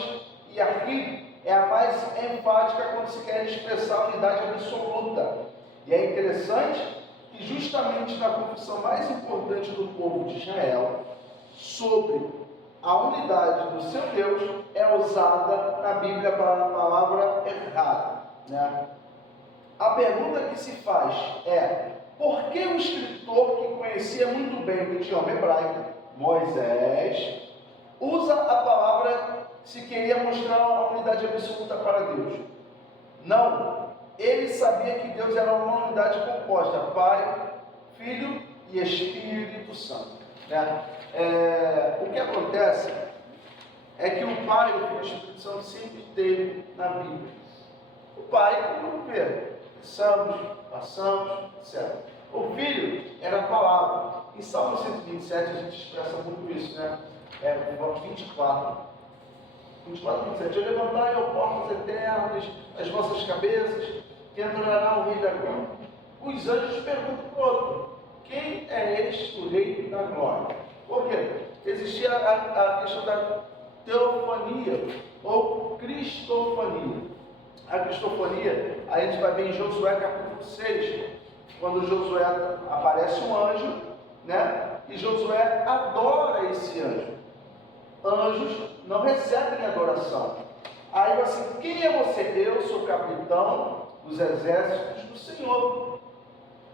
Yahid é a mais enfática quando se quer expressar a unidade absoluta. E é interessante que justamente na confissão mais importante do povo de Israel, sobre a unidade do seu Deus, é usada na Bíblia para a palavra errado, né? A pergunta que se faz é: por que o escritor, que conhecia muito bem o idioma hebraico, Moisés, usa a palavra se queria mostrar a unidade absoluta para Deus? Não, ele sabia que Deus era uma unidade composta, Pai, Filho e Espírito Santo, né? O que acontece é que o Pai, o Filho e o Espírito Santo sempre esteve na Bíblia. O Pai, vamos ver, pensamos, passamos, etc. O Filho era a palavra. Em Salmo 127 a gente expressa muito isso, né? 24, 27. Eu levantai, ó portas eternas, as vossas cabeças, que entrará o Rei da Glória. Os anjos perguntam para o outro: quem é este, o Rei da Glória? Por quê? Existia a questão teofania ou cristofania. A cristofania a gente vai ver em Josué capítulo 6, quando Josué aparece um anjo, né? E Josué adora esse anjo. Anjos não recebem adoração. Aí assim, quem é você? Eu sou capitão dos exércitos do Senhor.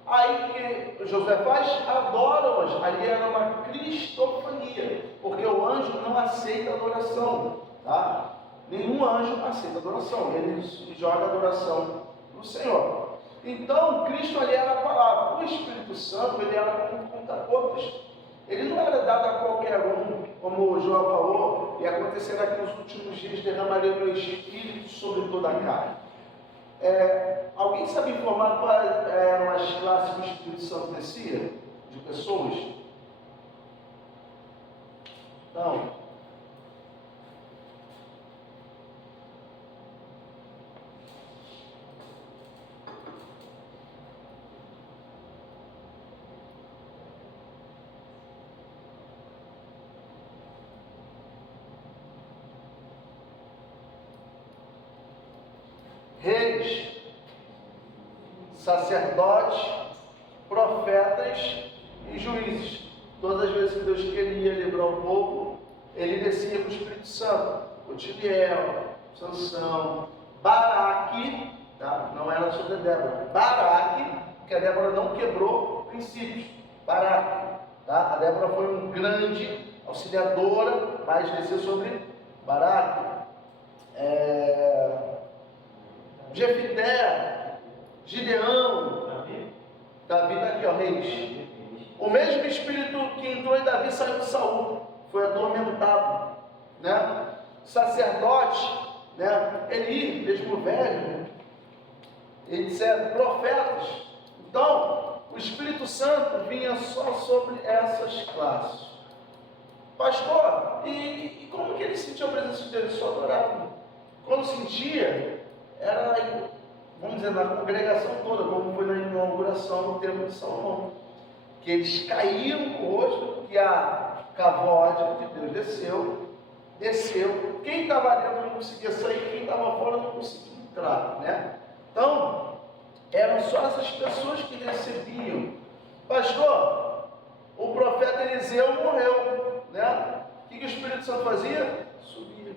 Aí que Josué faz? Adora o anjo. Ali era uma cristofania, porque o anjo não aceita adoração, tá? Nenhum anjo aceita adoração, ele joga adoração no Senhor. Então, Cristo ali era a palavra. O Espírito Santo, ele era como conta-gotas. Ele não era dado a qualquer um, como o João falou, e acontecerá que nos últimos dias derramarei o meu Espírito sobre toda a carne. Alguém sabe informar quais eram as classes que o Espírito Santo descia? De pessoas? Não. Reis, sacerdotes, profetas e juízes. Todas as vezes que Deus queria livrar o povo, ele descia com o Espírito Santo. Otiniel, Sansão, Baraque, tá? Não era sobre Débora. Baraque, porque a Débora não quebrou princípios. Baraque, tá? A Débora foi um grande auxiliadora, mas desceu sobre Baraque. Jefité, Gideão, Davi está aqui, ó, reis. O mesmo espírito que entrou em Davi saiu de Saul, foi atormentado, né? Sacerdote, né? Eli, mesmo velho, etc. Profetas. Então, o Espírito Santo vinha só sobre essas classes. Pastor, e como que ele sentia a presença de Deus? Ele só adorava. Quando sentia, era, vamos dizer, na congregação toda, como foi na inauguração do Templo de Salomão, que eles caíram no rosto, que a cavode de Deus desceu, quem estava dentro não conseguia sair, quem estava fora não conseguia entrar, né? Então, eram só essas pessoas que recebiam. Pastor, o profeta Eliseu morreu, né? O que o Espírito Santo fazia? Subia.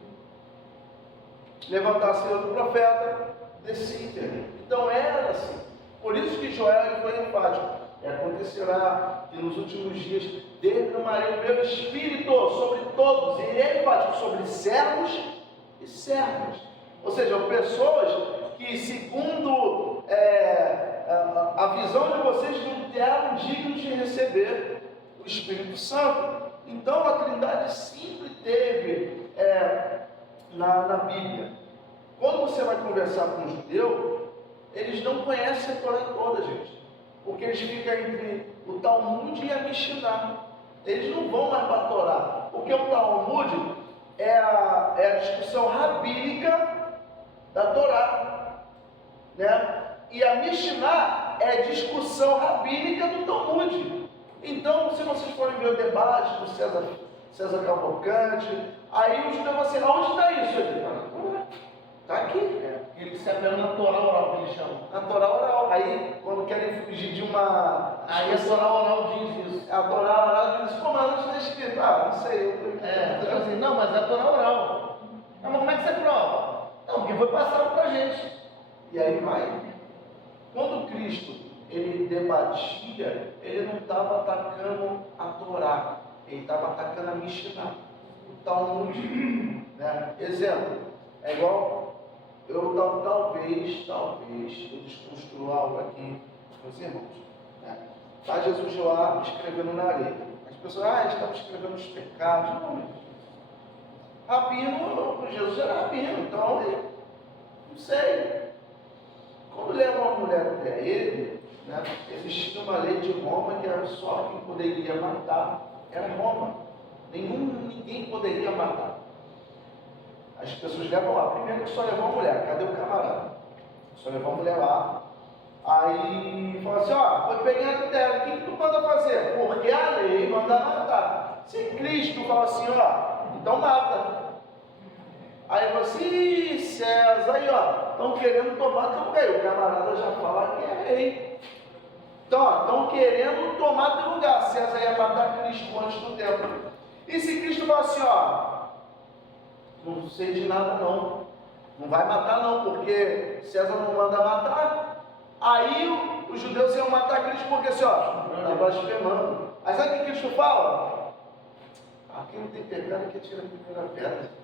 Levantasse outro profeta, descia. Então era assim. Por isso que Joel foi enfático. Acontecerá que nos últimos dias derramarei o meu espírito sobre todos. E ele é enfático sobre servos e servas. Ou seja, pessoas que, segundo a visão de vocês, não eram dignos de receber o Espírito Santo. Então a Trindade sempre teve na Bíblia. Quando você vai conversar com um judeu, eles não conhecem a Torá toda, gente. Porque eles ficam entre o Talmud e a Mishnah. Eles não vão mais para a Torá. Porque o Talmud é a discussão rabínica da Torá, né? E a Mishnah é a discussão rabínica do Talmud. Então, se vocês forem ver o debate do César Cavalcante, aí o judeu vai assim, aonde está isso? Está aqui. Ele se apela na Torá oral, que eles chamam. Na Torá oral. Aí, quando querem fugir de uma... Aí a Torá oral diz isso. A Torá oral diz, pô, mas não está escrito. Não sei. Assim, não, mas é a Torá oral. Não, mas como é que você prova? Não, porque foi passado para a gente. E aí vai. Quando Cristo, ele debatia, ele não estava atacando a Torá. Ele estava atacando a Mishnah. O Talmud. Né? Exemplo, é igual... talvez eu desconstruo algo aqui com os irmãos. Né? Está Jesus lá escrevendo na areia. As pessoas, estava escrevendo os pecados. Não, rabino, Jesus era rabino, então ele, não sei. Quando leva uma mulher até ele, né, existia uma lei de Roma que era só quem poderia matar, era Roma. Ninguém poderia matar. As pessoas levam lá, primeiro que só levou a mulher, cadê o camarada? Só levou a mulher lá, aí fala assim, foi pegar a terra, o que tu manda fazer? Porque a lei manda matar. Se Cristo fala assim, então mata. Aí eu falei assim, ih, César, aí ó, estão querendo tomar teu lugar. O camarada já fala que é rei. Então, ó, estão querendo tomar teu lugar. César ia matar Cristo antes do tempo. E se Cristo fala assim, ó, não sei de nada não, não vai matar não, porque César não manda matar, aí os judeus iam matar Cristo porque assim, ó, está blasfemando. Aí sabe o que Cristo fala? Aqui não tem pecado que atira a primeira pedra.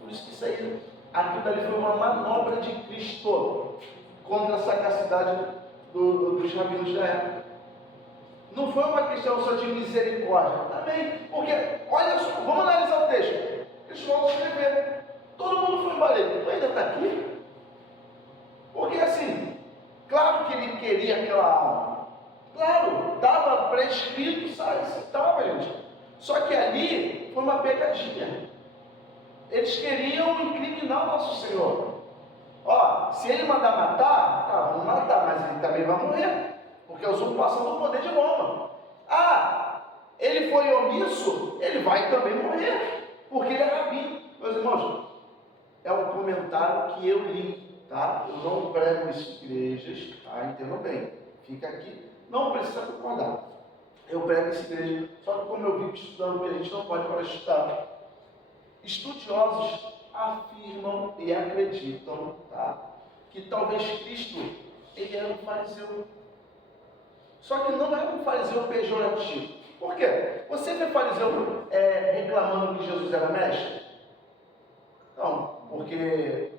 Por isso que isso aí, aquilo dali foi uma manobra de Cristo contra a sagacidade dos rabinos da época. Não foi uma questão só de misericórdia, também, porque, olha só, vamos analisar o texto. Eles vão escrever, todo mundo foi embora, ele ainda está aqui? Porque assim, claro que ele queria aquela alma, claro, estava prescrito, sabe, estava, gente. Só que ali foi uma pegadinha. Eles queriam incriminar o nosso Senhor. Ó, se ele mandar matar, tá, vamos matar, mas ele também vai morrer, porque é usurpação do poder de Roma. Ah, ele foi omisso, ele vai também morrer, porque ele é rabino. Meus irmãos, é um comentário que eu li, tá? Eu não prego isso em igrejas, tá? Entendam bem, fica aqui, não precisa concordar. Eu prego essa igreja, só que como eu vivo estudando, que a gente não pode para estudar. Estudiosos afirmam e acreditam, tá, que talvez Cristo, ele era um fariseu. Só que não era um fariseu pejorativo. Por quê? Você vê fariseu reclamando que Jesus era mestre? Não, porque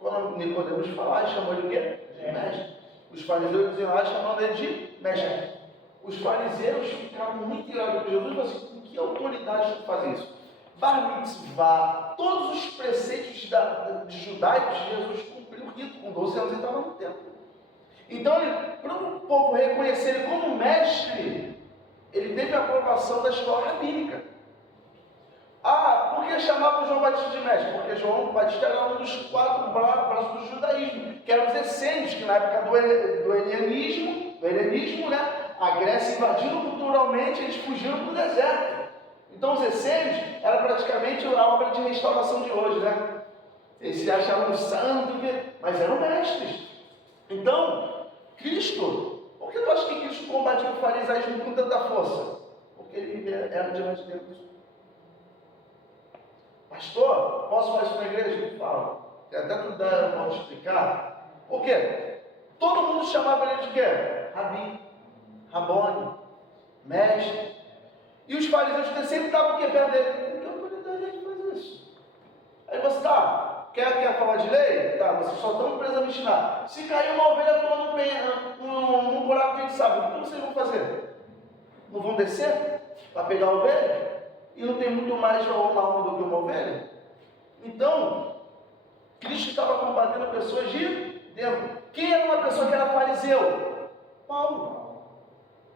quando Nicodemos falou, chamou ele de quê? De mestre. Os fariseus diziam, chamando ele de mestre. Os fariseus ficavam muito irados com Jesus e falaram assim, com que autoridade tu faz isso? Bar mitzvah, todos os preceitos de judaicos, Jesus cumpriu o rito, com 12 anos ele estava no templo. Então, para o povo reconhecer ele como mestre, ele teve a aprovação da escola rabínica. Ah, por que chamavam João Batista de mestre? Porque João Batista era um dos 4 braços do judaísmo, que eram os essênios, que na época do helenismo, né, a Grécia invadindo culturalmente, eles fugiram para o deserto. Então os essênios era praticamente a obra de restauração de hoje, né? Eles se achavam santos, mas eram mestres. Então, Cristo, por que tu acha que Cristo combatia o farisaísmo com tanta força? Porque ele era diante de Deus. Pastor, posso falar isso na igreja? Ele fala. Até tu dá, eu posso explicar. Por quê? Todo mundo chamava ele de quê? Rabi, Rabone, mestre. E os fariseus sempre estavam aqui perto dele. Por que autoridade ele faz isso? Aí você tá, quer falar de lei? Tá, vocês só estão presos a me ensinar. Se cair uma ovelha tua num buraco que a gente sabe, o que vocês vão fazer? Não vão descer para pegar a ovelha? E não tem muito mais uma alma do que uma ovelha? Então, Cristo estava combatendo pessoas de dentro. Quem era uma pessoa que era fariseu? Paulo.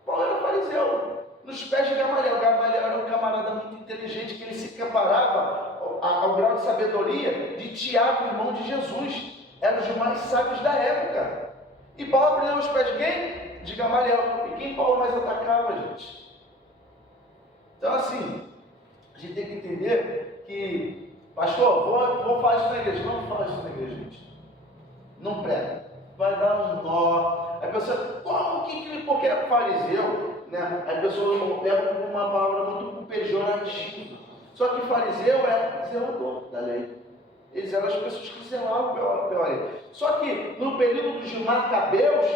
Paulo era fariseu. Nos pés de Gamaliel. Gamaliel era um camarada muito inteligente, que ele se comparava ao grau de sabedoria de Tiago, irmão de Jesus. Era um dos mais sábios da época. E Paulo aprendeu os pés de quem? De Gamaliel. E quem Paulo mais atacava, gente? Então, assim, a gente tem que entender que, pastor, vou falar isso na igreja. Não fala isso na igreja, gente. Não prega. Vai dar um nó. A pessoa, porque é fariseu, né? A pessoa pega uma palavra muito pejorativa. Só que fariseu é zelador da lei. Eles eram as pessoas que zelavam pela lei. Só que no período dos Macabeus,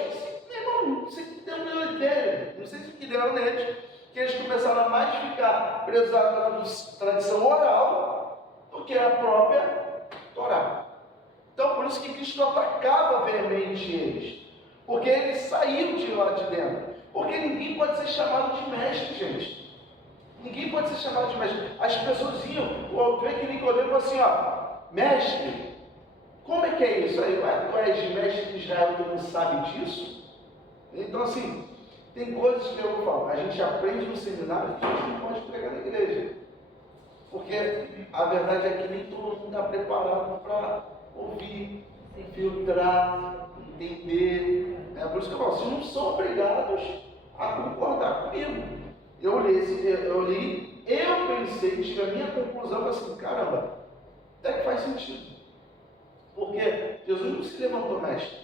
não sei que deu nele, não sei que deram neles, que eles começaram a mais ficar presos à tradição oral do que a própria Torá. Então, por isso que Cristo atacava veemente eles, porque eles saíram de lá de dentro. Porque ninguém pode ser chamado de mestre, gente. Ninguém pode ser chamado de mestre. As pessoas iam, ver que Nicodemo falou assim, ó, mestre, como é que é isso aí? Tu és mestre de Israel, tu não sabe disso? Então, assim, tem coisas que eu falo, a gente aprende no seminário que a gente não pode pregar na igreja. Porque a verdade é que nem todo mundo está preparado para ouvir, filtrar, entender. Por isso que eu falo, vocês não são obrigados a concordar comigo. Eu li, eu pensei, tive a minha conclusão, assim, caramba, Até que faz sentido. Porque Jesus não se levantou mestre.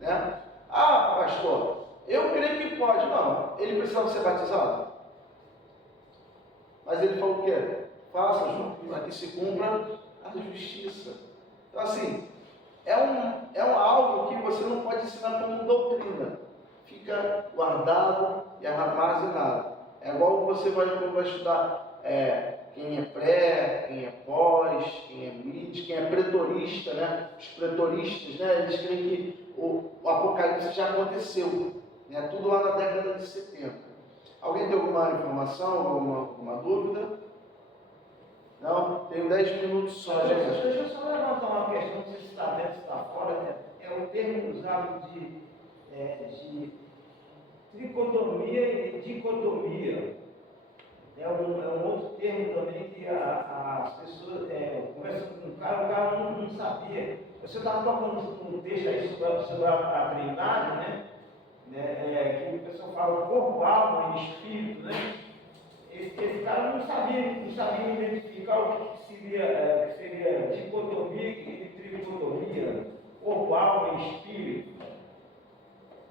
Né? Ah, pastor, eu creio que pode. Não, ele precisava ser batizado. Mas ele falou o quê? Faça, para que se cumpra a justiça. Então, assim, é algo que você não pode ensinar como doutrina. Fica guardado e armazenado. É igual você vai estudar quem é pré, quem é pós, quem é mid, quem é pretorista, né? Os pretoristas, né? Eles creem que o Apocalipse já aconteceu, né? Tudo lá na década de 70. Alguém tem alguma informação, alguma dúvida? Não? Tenho 10 minutos só, gente. Deixa eu só levantar uma questão, não sei se está dentro ou está fora, né? É o termo usado de tricotomia e dicotomia. É um outro termo também que as pessoas conversam com o cara não sabia. Você estava tocando no texto aí sobre a Trindade, né? Que o pessoal fala corpo, alma e espírito, né? Esse cara não sabia identificar o que seria dicotomia e tricotomia, corpo, alma e espírito.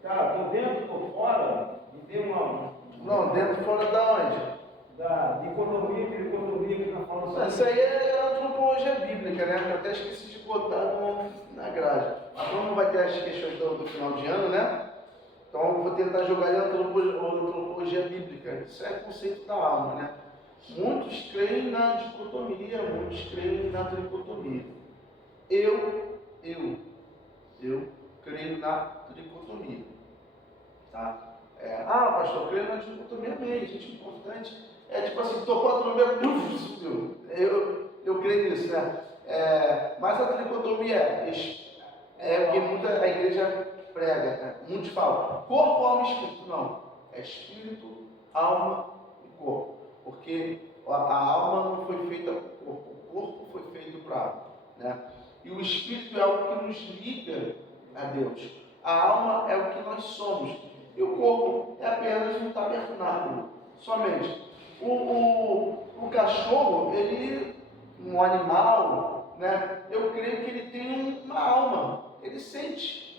Tá, estou dentro, estou fora, me dê uma. Não, dentro e fora da onde? Da dicotomia e tricotomia que nós falamos sobre. Isso aí é antropologia bíblica, né? Eu até esqueci de botar na grade. Mas como vai ter as questões do final de ano, né? Então eu vou tentar jogar em antropologia bíblica. Isso é conceito da alma, né? Muitos creem na dicotomia, muitos creem na tricotomia. Eu creio na tricotomia. Tá? Pastor, eu creio na dicotomia mesmo, gente, importante. É tipo assim, tocou a trombeta, subiu. Eu creio nisso, né? Mas a tricotomia é o que a igreja prega, né? Muitos falam, corpo, alma e espírito. Não, é espírito, alma e corpo. Porque a alma não foi feita para o corpo foi feito para a alma. Né? E o espírito é algo que nos liga a Deus. A alma é o que nós somos. E o corpo é apenas um tabernáculo, somente. O cachorro, um animal, né? Eu creio que ele tem uma alma, ele sente.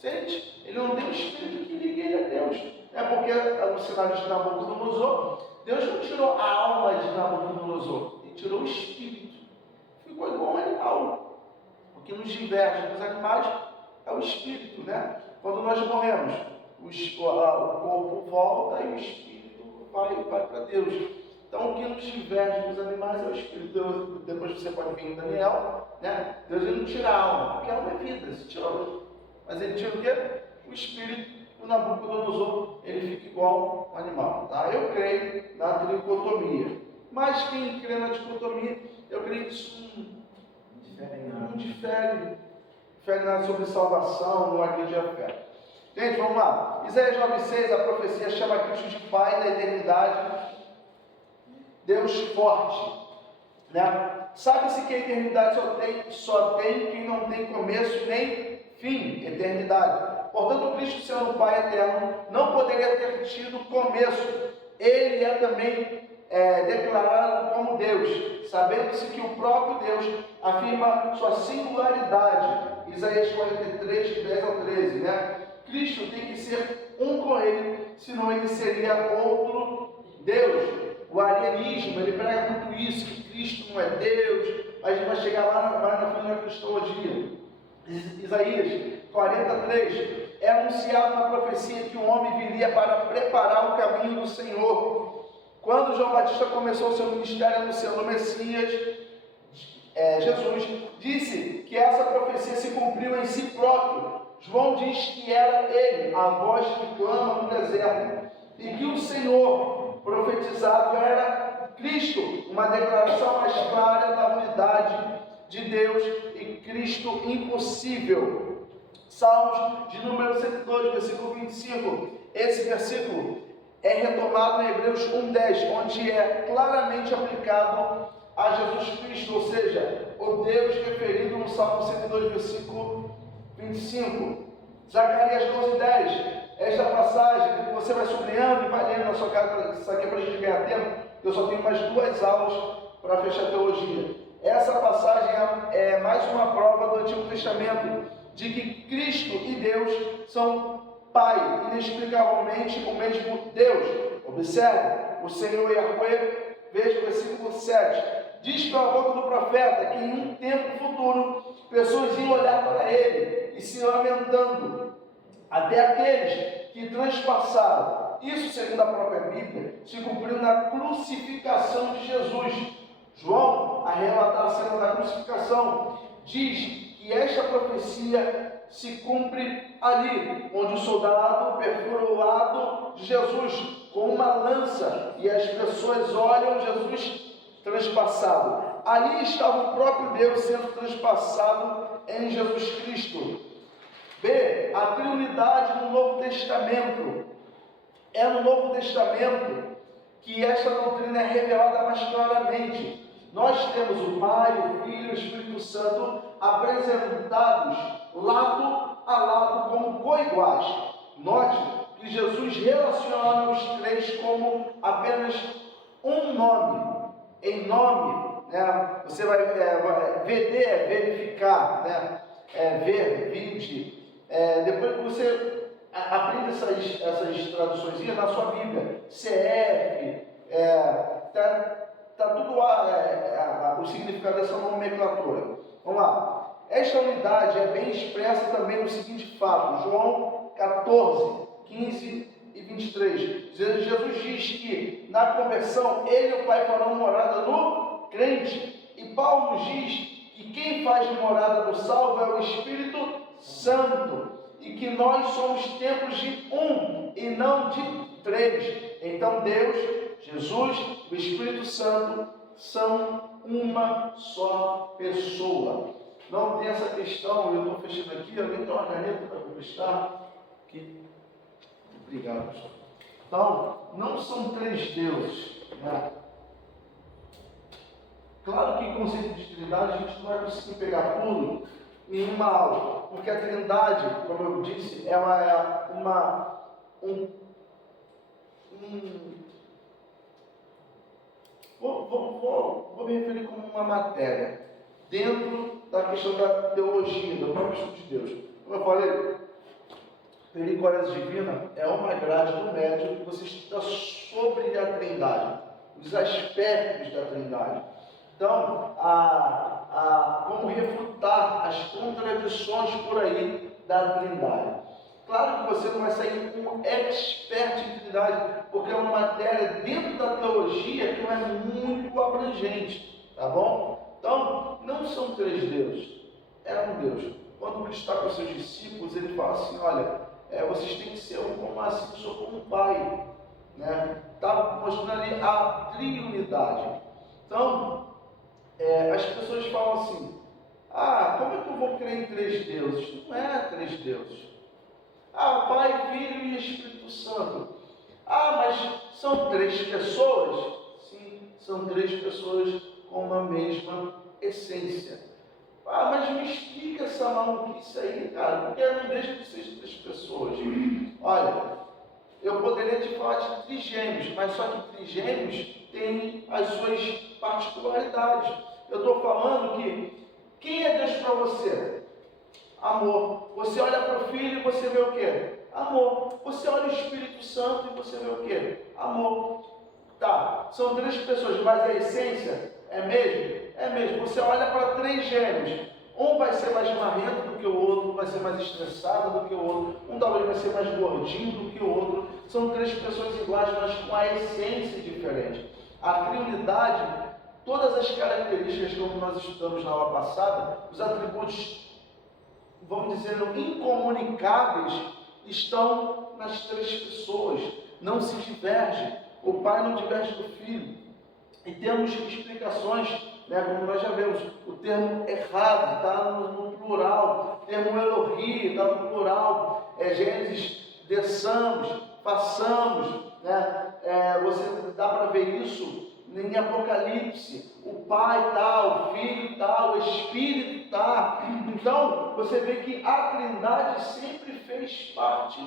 Ele não tem um espírito que ligue ele a Deus. É porque no cenário de Nabucodonosor, Deus não tirou a alma de Nabucodonosor, ele tirou o espírito. Ficou igual um animal. O que nos diverge dos animais é o espírito, né? Quando nós morremos, o corpo volta e o espírito vai para Deus. Então o que nos diverge dos animais é o espírito. Depois você pode vir em Daniel, né? Deus ele não tira a alma, porque a alma é vida, se tirou. Mas ele tira o quê? O espírito. O Nabucodonosor, ele fica igual um animal. Tá? Eu creio na tricotomia. Mas quem crê na dicotomia, eu creio que isso não difere nada sobre salvação, não acredite a fé. Gente, vamos lá. Isaías 9,6, a profecia chama Cristo de Pai da eternidade, Deus forte. Né? Sabe-se que a eternidade só tem quem não tem começo nem fim, eternidade. Portanto, Cristo, sendo Pai eterno, não poderia ter tido começo. Ele é também declarado como Deus, sabendo-se que o próprio Deus afirma sua singularidade. Isaías 43, 10 ao 13, né? Cristo tem que ser um com ele, senão ele seria outro Deus. O arianismo, ele prega muito isso, que Cristo não é Deus. A gente vai chegar lá na frente da cristologia. Isaías 43, é anunciado na profecia que um homem viria para preparar o caminho do Senhor. Quando João Batista começou o seu ministério anunciando o Messias, Jesus disse que essa profecia se cumpriu em si próprio. João diz que era ele, a voz que clama no deserto, e que o Senhor profetizado era Cristo, uma declaração mais clara da unidade de Deus e Cristo impossível. Salmos de número 102, versículo 25. Esse versículo é retomado em Hebreus 1:10, onde é claramente aplicado a Jesus Cristo, ou seja, o Deus referido no Salmo 102, versículo 25. Zacarias 12:10. Esta passagem que você vai sublinhando e vai lendo na sua casa, isso aqui é para a gente ganhar tempo. Eu só tenho mais 2 aulas para fechar a teologia. Essa passagem é mais uma prova do Antigo Testamento de que Cristo e Deus são Pai, inexplicavelmente o mesmo Deus. Observe, o Senhor Yahweh, veja o versículo 7, diz pela boca do profeta que em um tempo futuro pessoas iam olhar para ele e se lamentando, até aqueles que transpassaram. Isso, segundo a própria Bíblia, se cumpriu na crucificação de Jesus. João, a relatar a cena da crucificação, diz que esta profecia se cumpre ali, onde o soldado perfura o lado de Jesus com uma lança e as pessoas olham Jesus transpassado. Ali estava o próprio Deus sendo transpassado em Jesus Cristo. B. A Trindade no Novo Testamento. É no Novo Testamento que esta doutrina é revelada mais claramente. Nós temos o Pai, o Filho e o Espírito Santo apresentados lado a lado como coiguais. Note que Jesus relaciona os três como apenas um nome. Em nome, né? Você vai ver, verificar, né? Ver, vinde. Depois que você aprende essas traduções na sua Bíblia, CF, tá tudo o significado dessa nomenclatura. Vamos lá. Esta unidade é bem expressa também no seguinte fato, João 14, 15 e 23. Jesus diz que na conversão ele e o Pai farão morada no crente. E Paulo nos diz que quem faz morada no salvo é o Espírito Santo. E que nós somos templos de um e não de três. Então Deus, Jesus, o Espírito Santo são uma só pessoa. Não tem essa questão, eu estou fechando aqui, alguém tem uma caneta para contestar? Aqui. Obrigado, pessoal. Então, não são três deuses, né? Claro que em conceito de Trindade a gente não vai conseguir pegar tudo em uma aula, porque a Trindade, como eu disse, ela é vou me referir como uma matéria dentro da questão da teologia, do próprio estudo de Deus. Como eu falei, pericórdia divina é uma grade do médium que você estuda sobre a Trindade, os aspectos da Trindade. Então, como refutar as contradições por aí da Trindade. Claro que você não vai sair como expert em Trindade, porque é uma matéria dentro da teologia que é muito abrangente, tá bom? Então, não são três deuses, é um Deus. Quando Cristo está com os seus discípulos, ele fala assim, olha, vocês têm que ser um como assim, eu sou como um pai, né? Está mostrando ali a triunidade. Então, as pessoas falam assim, como é que eu vou crer em três deuses? Não é três deuses. Pai, Filho e Espírito Santo. Mas são três pessoas? Sim, são três pessoas com uma mesma essência. Mas me explica essa maluquice aí, cara, porque não deixa de ser três pessoas. Olha, eu poderia te falar de trigêmeos, mas só que trigêmeos têm as suas particularidades. Eu estou falando que quem é Deus para você? Amor. Você olha para o Filho e você vê o quê? Amor. Você olha o Espírito Santo e você vê o quê? Amor. Tá, são três pessoas, mas a essência é mesmo? É mesmo. Você olha para três gêmeos. Um vai ser mais marrento do que o outro, vai ser mais estressado do que o outro. Um talvez vai ser mais gordinho do que o outro. São três pessoas iguais, mas com a essência diferente. A triunidade, todas as características como nós estudamos na aula passada, os atributos, vamos dizer, incomunicáveis, estão nas três pessoas. Não se diverge. O Pai não diverge do Filho. E temos explicações, né, como nós já vemos. O termo errado está no plural. O termo Elohi está no plural. Gênesis, desçamos, façamos. Né? Você dá para ver isso em Apocalipse. O Pai está, o Filho está, o Espírito está. Então, você vê que a Trindade sempre fez parte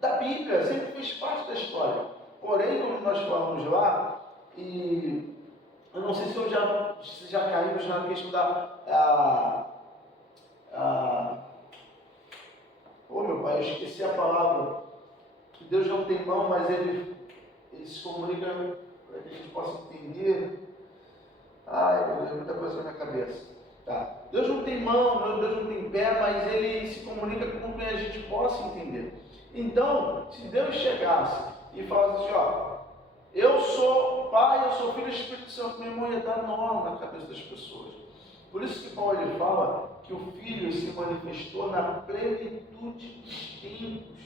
da Bíblia, sempre fez parte da história. Porém, como nós falamos lá, e Eu não sei se já caímos na questão oh meu pai, eu esqueci a palavra. Que Deus não tem mão, mas Ele se comunica para que a gente possa entender. Ai, meu Deus, muita coisa na minha cabeça. Tá. Deus não tem mão, Deus não tem pé, mas Ele se comunica com quem a gente possa entender. Então, se Deus chegasse e falasse assim, ó, eu sou Pai, eu sou Filho do Espírito Santo, meu irmão, ia dar nó na cabeça das pessoas. Por isso que Paulo ele fala que o Filho se manifestou na plenitude dos tempos,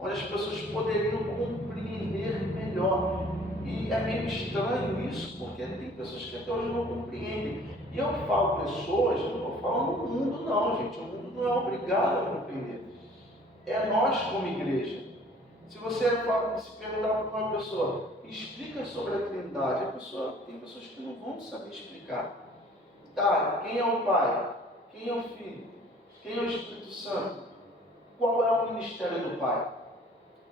onde as pessoas poderiam compreender melhor. E é meio estranho isso, porque tem pessoas que até hoje não compreendem. E eu falo pessoas, não estou falando do mundo não, gente. O mundo não é obrigado a compreender. É nós como igreja. Se você se perguntar para uma pessoa, explica sobre a Trindade, tem pessoas que não vão saber explicar. Tá, quem é o Pai? Quem é o Filho? Quem é o Espírito Santo? Qual é o ministério do Pai?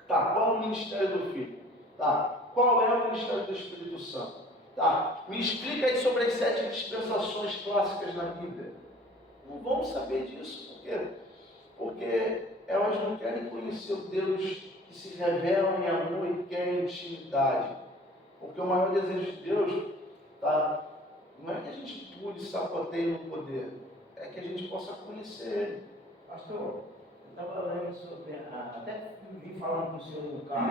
Tá, qual é o ministério do Filho? Tá, qual é o ministério do Espírito Santo? Tá, me explica aí sobre as 7 dispensações clássicas na Bíblia. Não vão saber disso, por quê? Porque elas não querem conhecer o Deus que se revela em amor e quer intimidade. Porque o maior desejo de Deus, tá, não é que a gente pule e sapateie no poder, é que a gente possa conhecer Ele. Pastor, eu estava lendo sobre, até vim falando com o senhor no carro,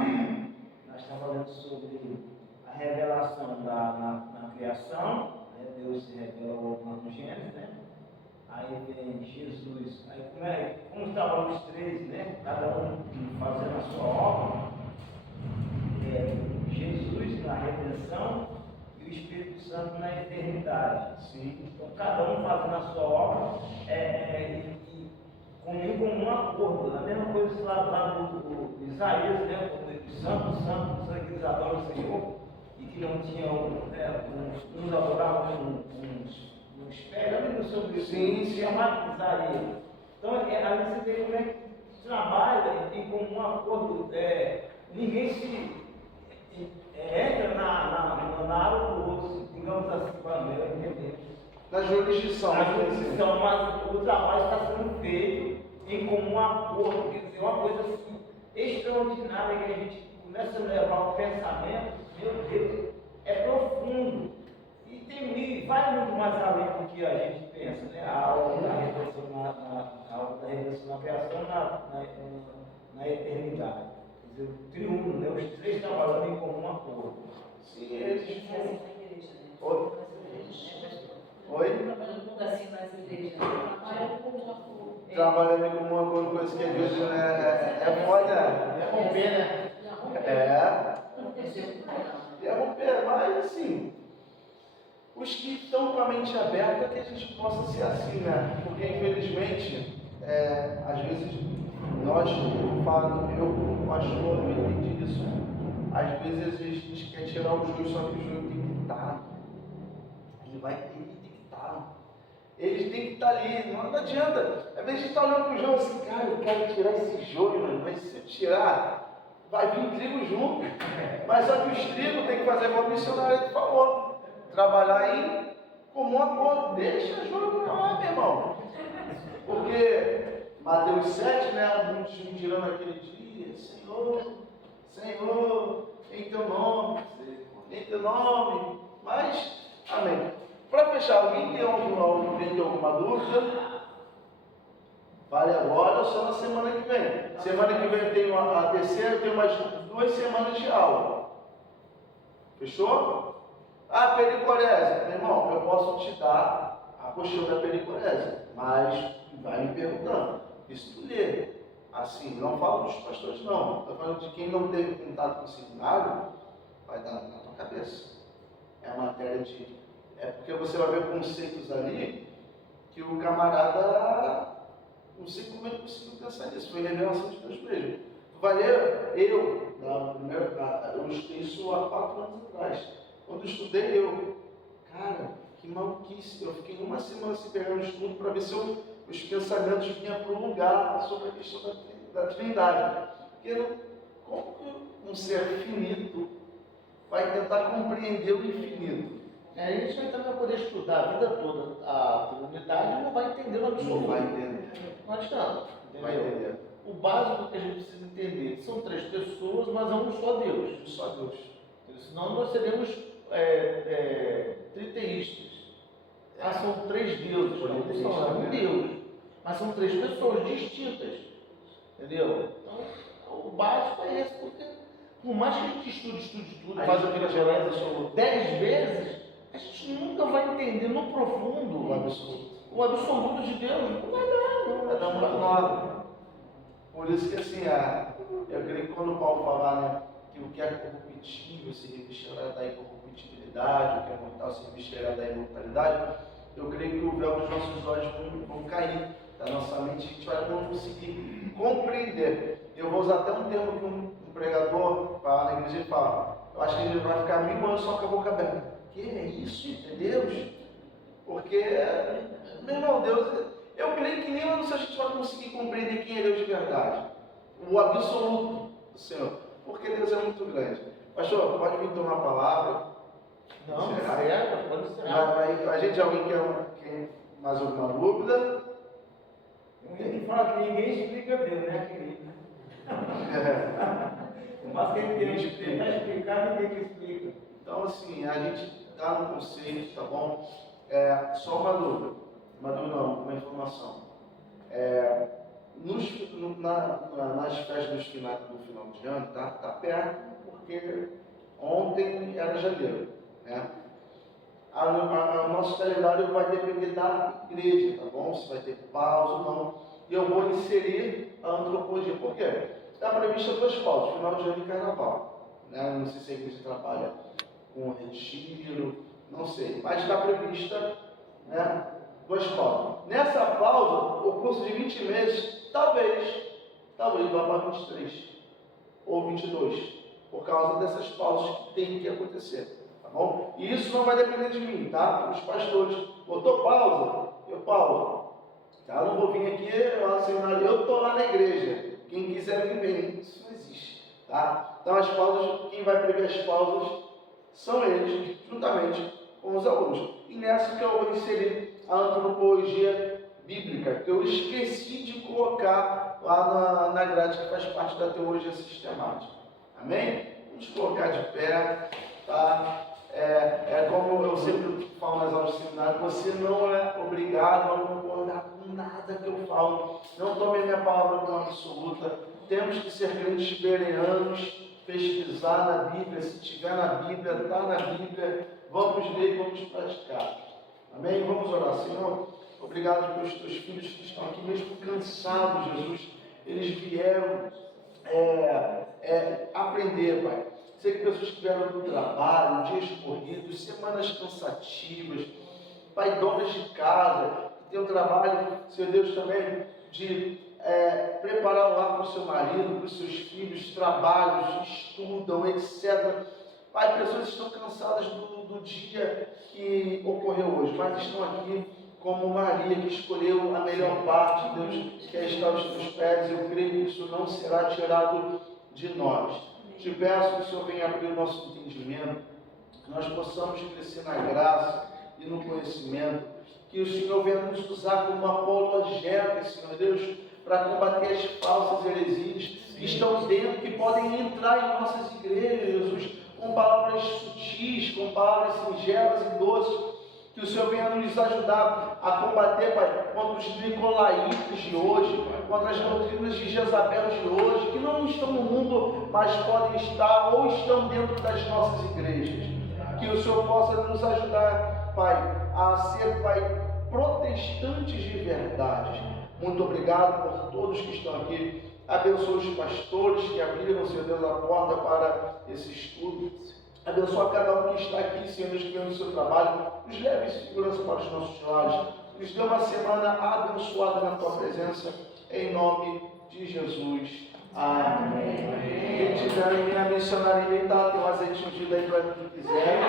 nós estávamos lendo sobre a revelação na criação, né? Deus se revelou no Gênesis, né? Aí vem Jesus, aí como estavam os 3, né? Cada um fazendo a sua obra, Jesus na redenção e o Espírito Santo na eternidade. Sim. Então cada um fazendo a sua obra com um acordo. A mesma coisa lá do Isaías, né? Santo, santo, santo que adora o Senhor, e que não tinham, uns adoravam uns pés, eu não sobre isso, sim, chamado Isaías. Então, ali você vê como é que trabalha em comum acordo, ninguém se entra na área do outro, digamos assim, para melhor entender. Na jurisdição. Mas o trabalho está sendo feito em comum acordo, quer dizer, uma coisa assim, extraordinária que a gente começa a levar o pensamento, meu Deus, é profundo. E vai muito mais além do que a gente pensa, né? A aula da redenção na criação, na eternidade. Quer dizer, o triunfo, né? Os 3 trabalhando em comum acordo. Sim, eles Assim na igreja, né? Oi? Trabalhando assim nas igrejas. Trabalhando em comum acordo com coisa que às vezes é foda. É romper, né? É romper, mas assim, os que estão com a mente aberta, que a gente possa ser assim, né? Porque infelizmente, às vezes nós, eu como pastor, eu entendi isso. Às vezes a gente quer tirar o joio, só que o joio tem que estar. Ele tem que estar. Ele tem que estar ali, não adianta. Às vezes a gente está olhando para o joio assim, cara, eu quero tirar esse joio, mano, mas se eu tirar, vai vir trigo junto. Mas só que os trigos tem que fazer como o missionário que falou. Trabalhar em comum acordo. Deixa o joio para lá, meu irmão. Porque Mateus 7, né? Muitos me tirando aquele dia, Senhor, em teu nome, mas, amém. Para fechar, alguém tem alguma dúvida? Vale agora ou só na semana que vem? Semana que vem eu tenho a terceira, eu tenho mais 2 semanas de aula. Fechou? Pericorese. Meu irmão, eu posso te dar a apostila da pericorese, mas vai me perguntando. Isso tu lê. Assim, não falo dos pastores não. Estou falando de quem não teve contato com o seminário, vai dar na tua cabeça. É a matéria de... porque você vai ver conceitos ali que o camarada... Não sei como é possível pensar nisso. Foi revelação de Deus mesmo. Tu vai ler, eu estudei isso há 4 anos atrás. Quando eu estudei, cara, que maluquice. Eu fiquei uma semana se pegando no estudo para ver se os pensamentos vinham para um lugar sobre a questão da Trindade. Porque como que um ser finito vai tentar compreender o infinito? Aí a gente também vai poder estudar a vida toda a Trindade e não vai entender no absoluto. Não vai entender. Não adianta. Vai Entendeu? entender. O básico que a gente precisa entender são 3 pessoas, mas é um só Deus. Só Deus. Senão nós seremos triteístas. Ah, são 3 deuses. Não são um Deus. Mas são 3 pessoas distintas. Entendeu? Então, o básico é esse, porque por mais que a gente estude, faz aquela diferença 10 vezes, a gente nunca vai entender no profundo o absoluto de Deus. Não vai dar, Vai dar muito nada. Por isso que assim, eu creio que quando o Paulo falar, né, que o que é corruptível se revestirá da incorruptibilidade, o que é mortal se revestirá da imortalidade, eu creio que o véu dos nossos olhos vão cair da nossa mente, a gente vai conseguir compreender. Eu vou usar até um termo que um pregador fala na igreja e fala, eu acho que ele vai ficar 1000 anos só com a boca aberta. Que é isso? É Deus? Porque, meu irmão, Deus, eu creio que nem a gente vai conseguir compreender quem é Deus de verdade, o absoluto do Senhor, porque Deus é muito grande. Pastor, pode vir tomar a palavra? Não, Será? certo, pode ser. A gente, alguém quer mais alguma dúvida? Ele fala que ninguém explica Deus, né, querido? Mas quem tem que tentar explicar, ninguém que explica. Então, assim, a gente está no conceito, tá bom? Só uma dúvida, uma informação. Nas festas do final de ano, tá perto, porque ontem era janeiro, né? O nosso calendário vai depender da igreja, tá bom? Se vai ter pausa ou não. E eu vou inserir a antropologia. Por quê? Está prevista 2 pausas, final de ano e carnaval. Né? Não sei se a igreja trabalha com retiro, não sei. Mas está prevista, né, 2 pausas. Nessa pausa, o curso de 20 meses, talvez vá para 23 ou 22, por causa dessas pausas que tem que acontecer. Tá bom? E isso não vai depender de mim, tá? Os pastores, botou pausa, eu pauso. Tá? Eu não vou vir aqui, eu estou lá na igreja. Quem quiser vir, vem. Isso não existe. Tá? Então as pausas, quem vai prever as pausas são eles, juntamente com os alunos. E nessa que eu vou inserir a antropologia bíblica, que eu esqueci de colocar lá na grade que faz parte da teologia sistemática. Amém? Vamos colocar de pé, tá? Como eu sempre falo nas aulas de seminário, você não é obrigado a concordar com nada que eu falo. Não tome a minha palavra como absoluta. Temos que ser crentes bereanos, pesquisar na Bíblia. Se tiver na Bíblia, está na Bíblia. Vamos ler e vamos praticar. Amém? Vamos orar. Senhor, obrigado pelos teus filhos que estão aqui, mesmo cansados, Jesus. Eles vieram aprender, Pai. Sei que pessoas que vieram do trabalho, dias corridos, semanas cansativas, Pai, donas de casa, que tem o trabalho, Senhor Deus, também de preparar o lar para o seu marido, para os seus filhos, trabalhos, estudam, etc. Pai, pessoas estão cansadas do dia que ocorreu hoje, mas estão aqui como Maria, que escolheu a melhor parte, Deus, que é estar aos teus pés. Eu creio que isso não será tirado de nós. Te peço que o Senhor venha abrir o nosso entendimento, que nós possamos crescer na graça e no conhecimento, que o Senhor venha nos usar como apologeta, Senhor Deus, para combater as falsas heresias que estão dentro, que podem entrar em nossas igrejas, Jesus, com palavras sutis, com palavras singelas e doces. Que o Senhor venha nos ajudar a combater, Pai, contra os nicolaítas de hoje, contra as doutrinas de Jezabel de hoje, que não estão no mundo, mas podem estar ou estão dentro das nossas igrejas. Que o Senhor possa nos ajudar, Pai, a ser, Pai, protestantes de verdade. Muito obrigado por todos que estão aqui. Abençoe os pastores que abriram, Senhor Deus, a porta para esse estudo. Abençoa cada um que está aqui, Senhor Deus, que vem no seu trabalho. Nos leve em segurança para os nossos lares. Nos dê uma semana abençoada na tua presença. Em nome de Jesus. Amém. Quem tiver em minha missionaria, tá? Tem um azeite ungido aí para quem quiser.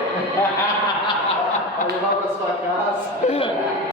Vai levar para sua casa.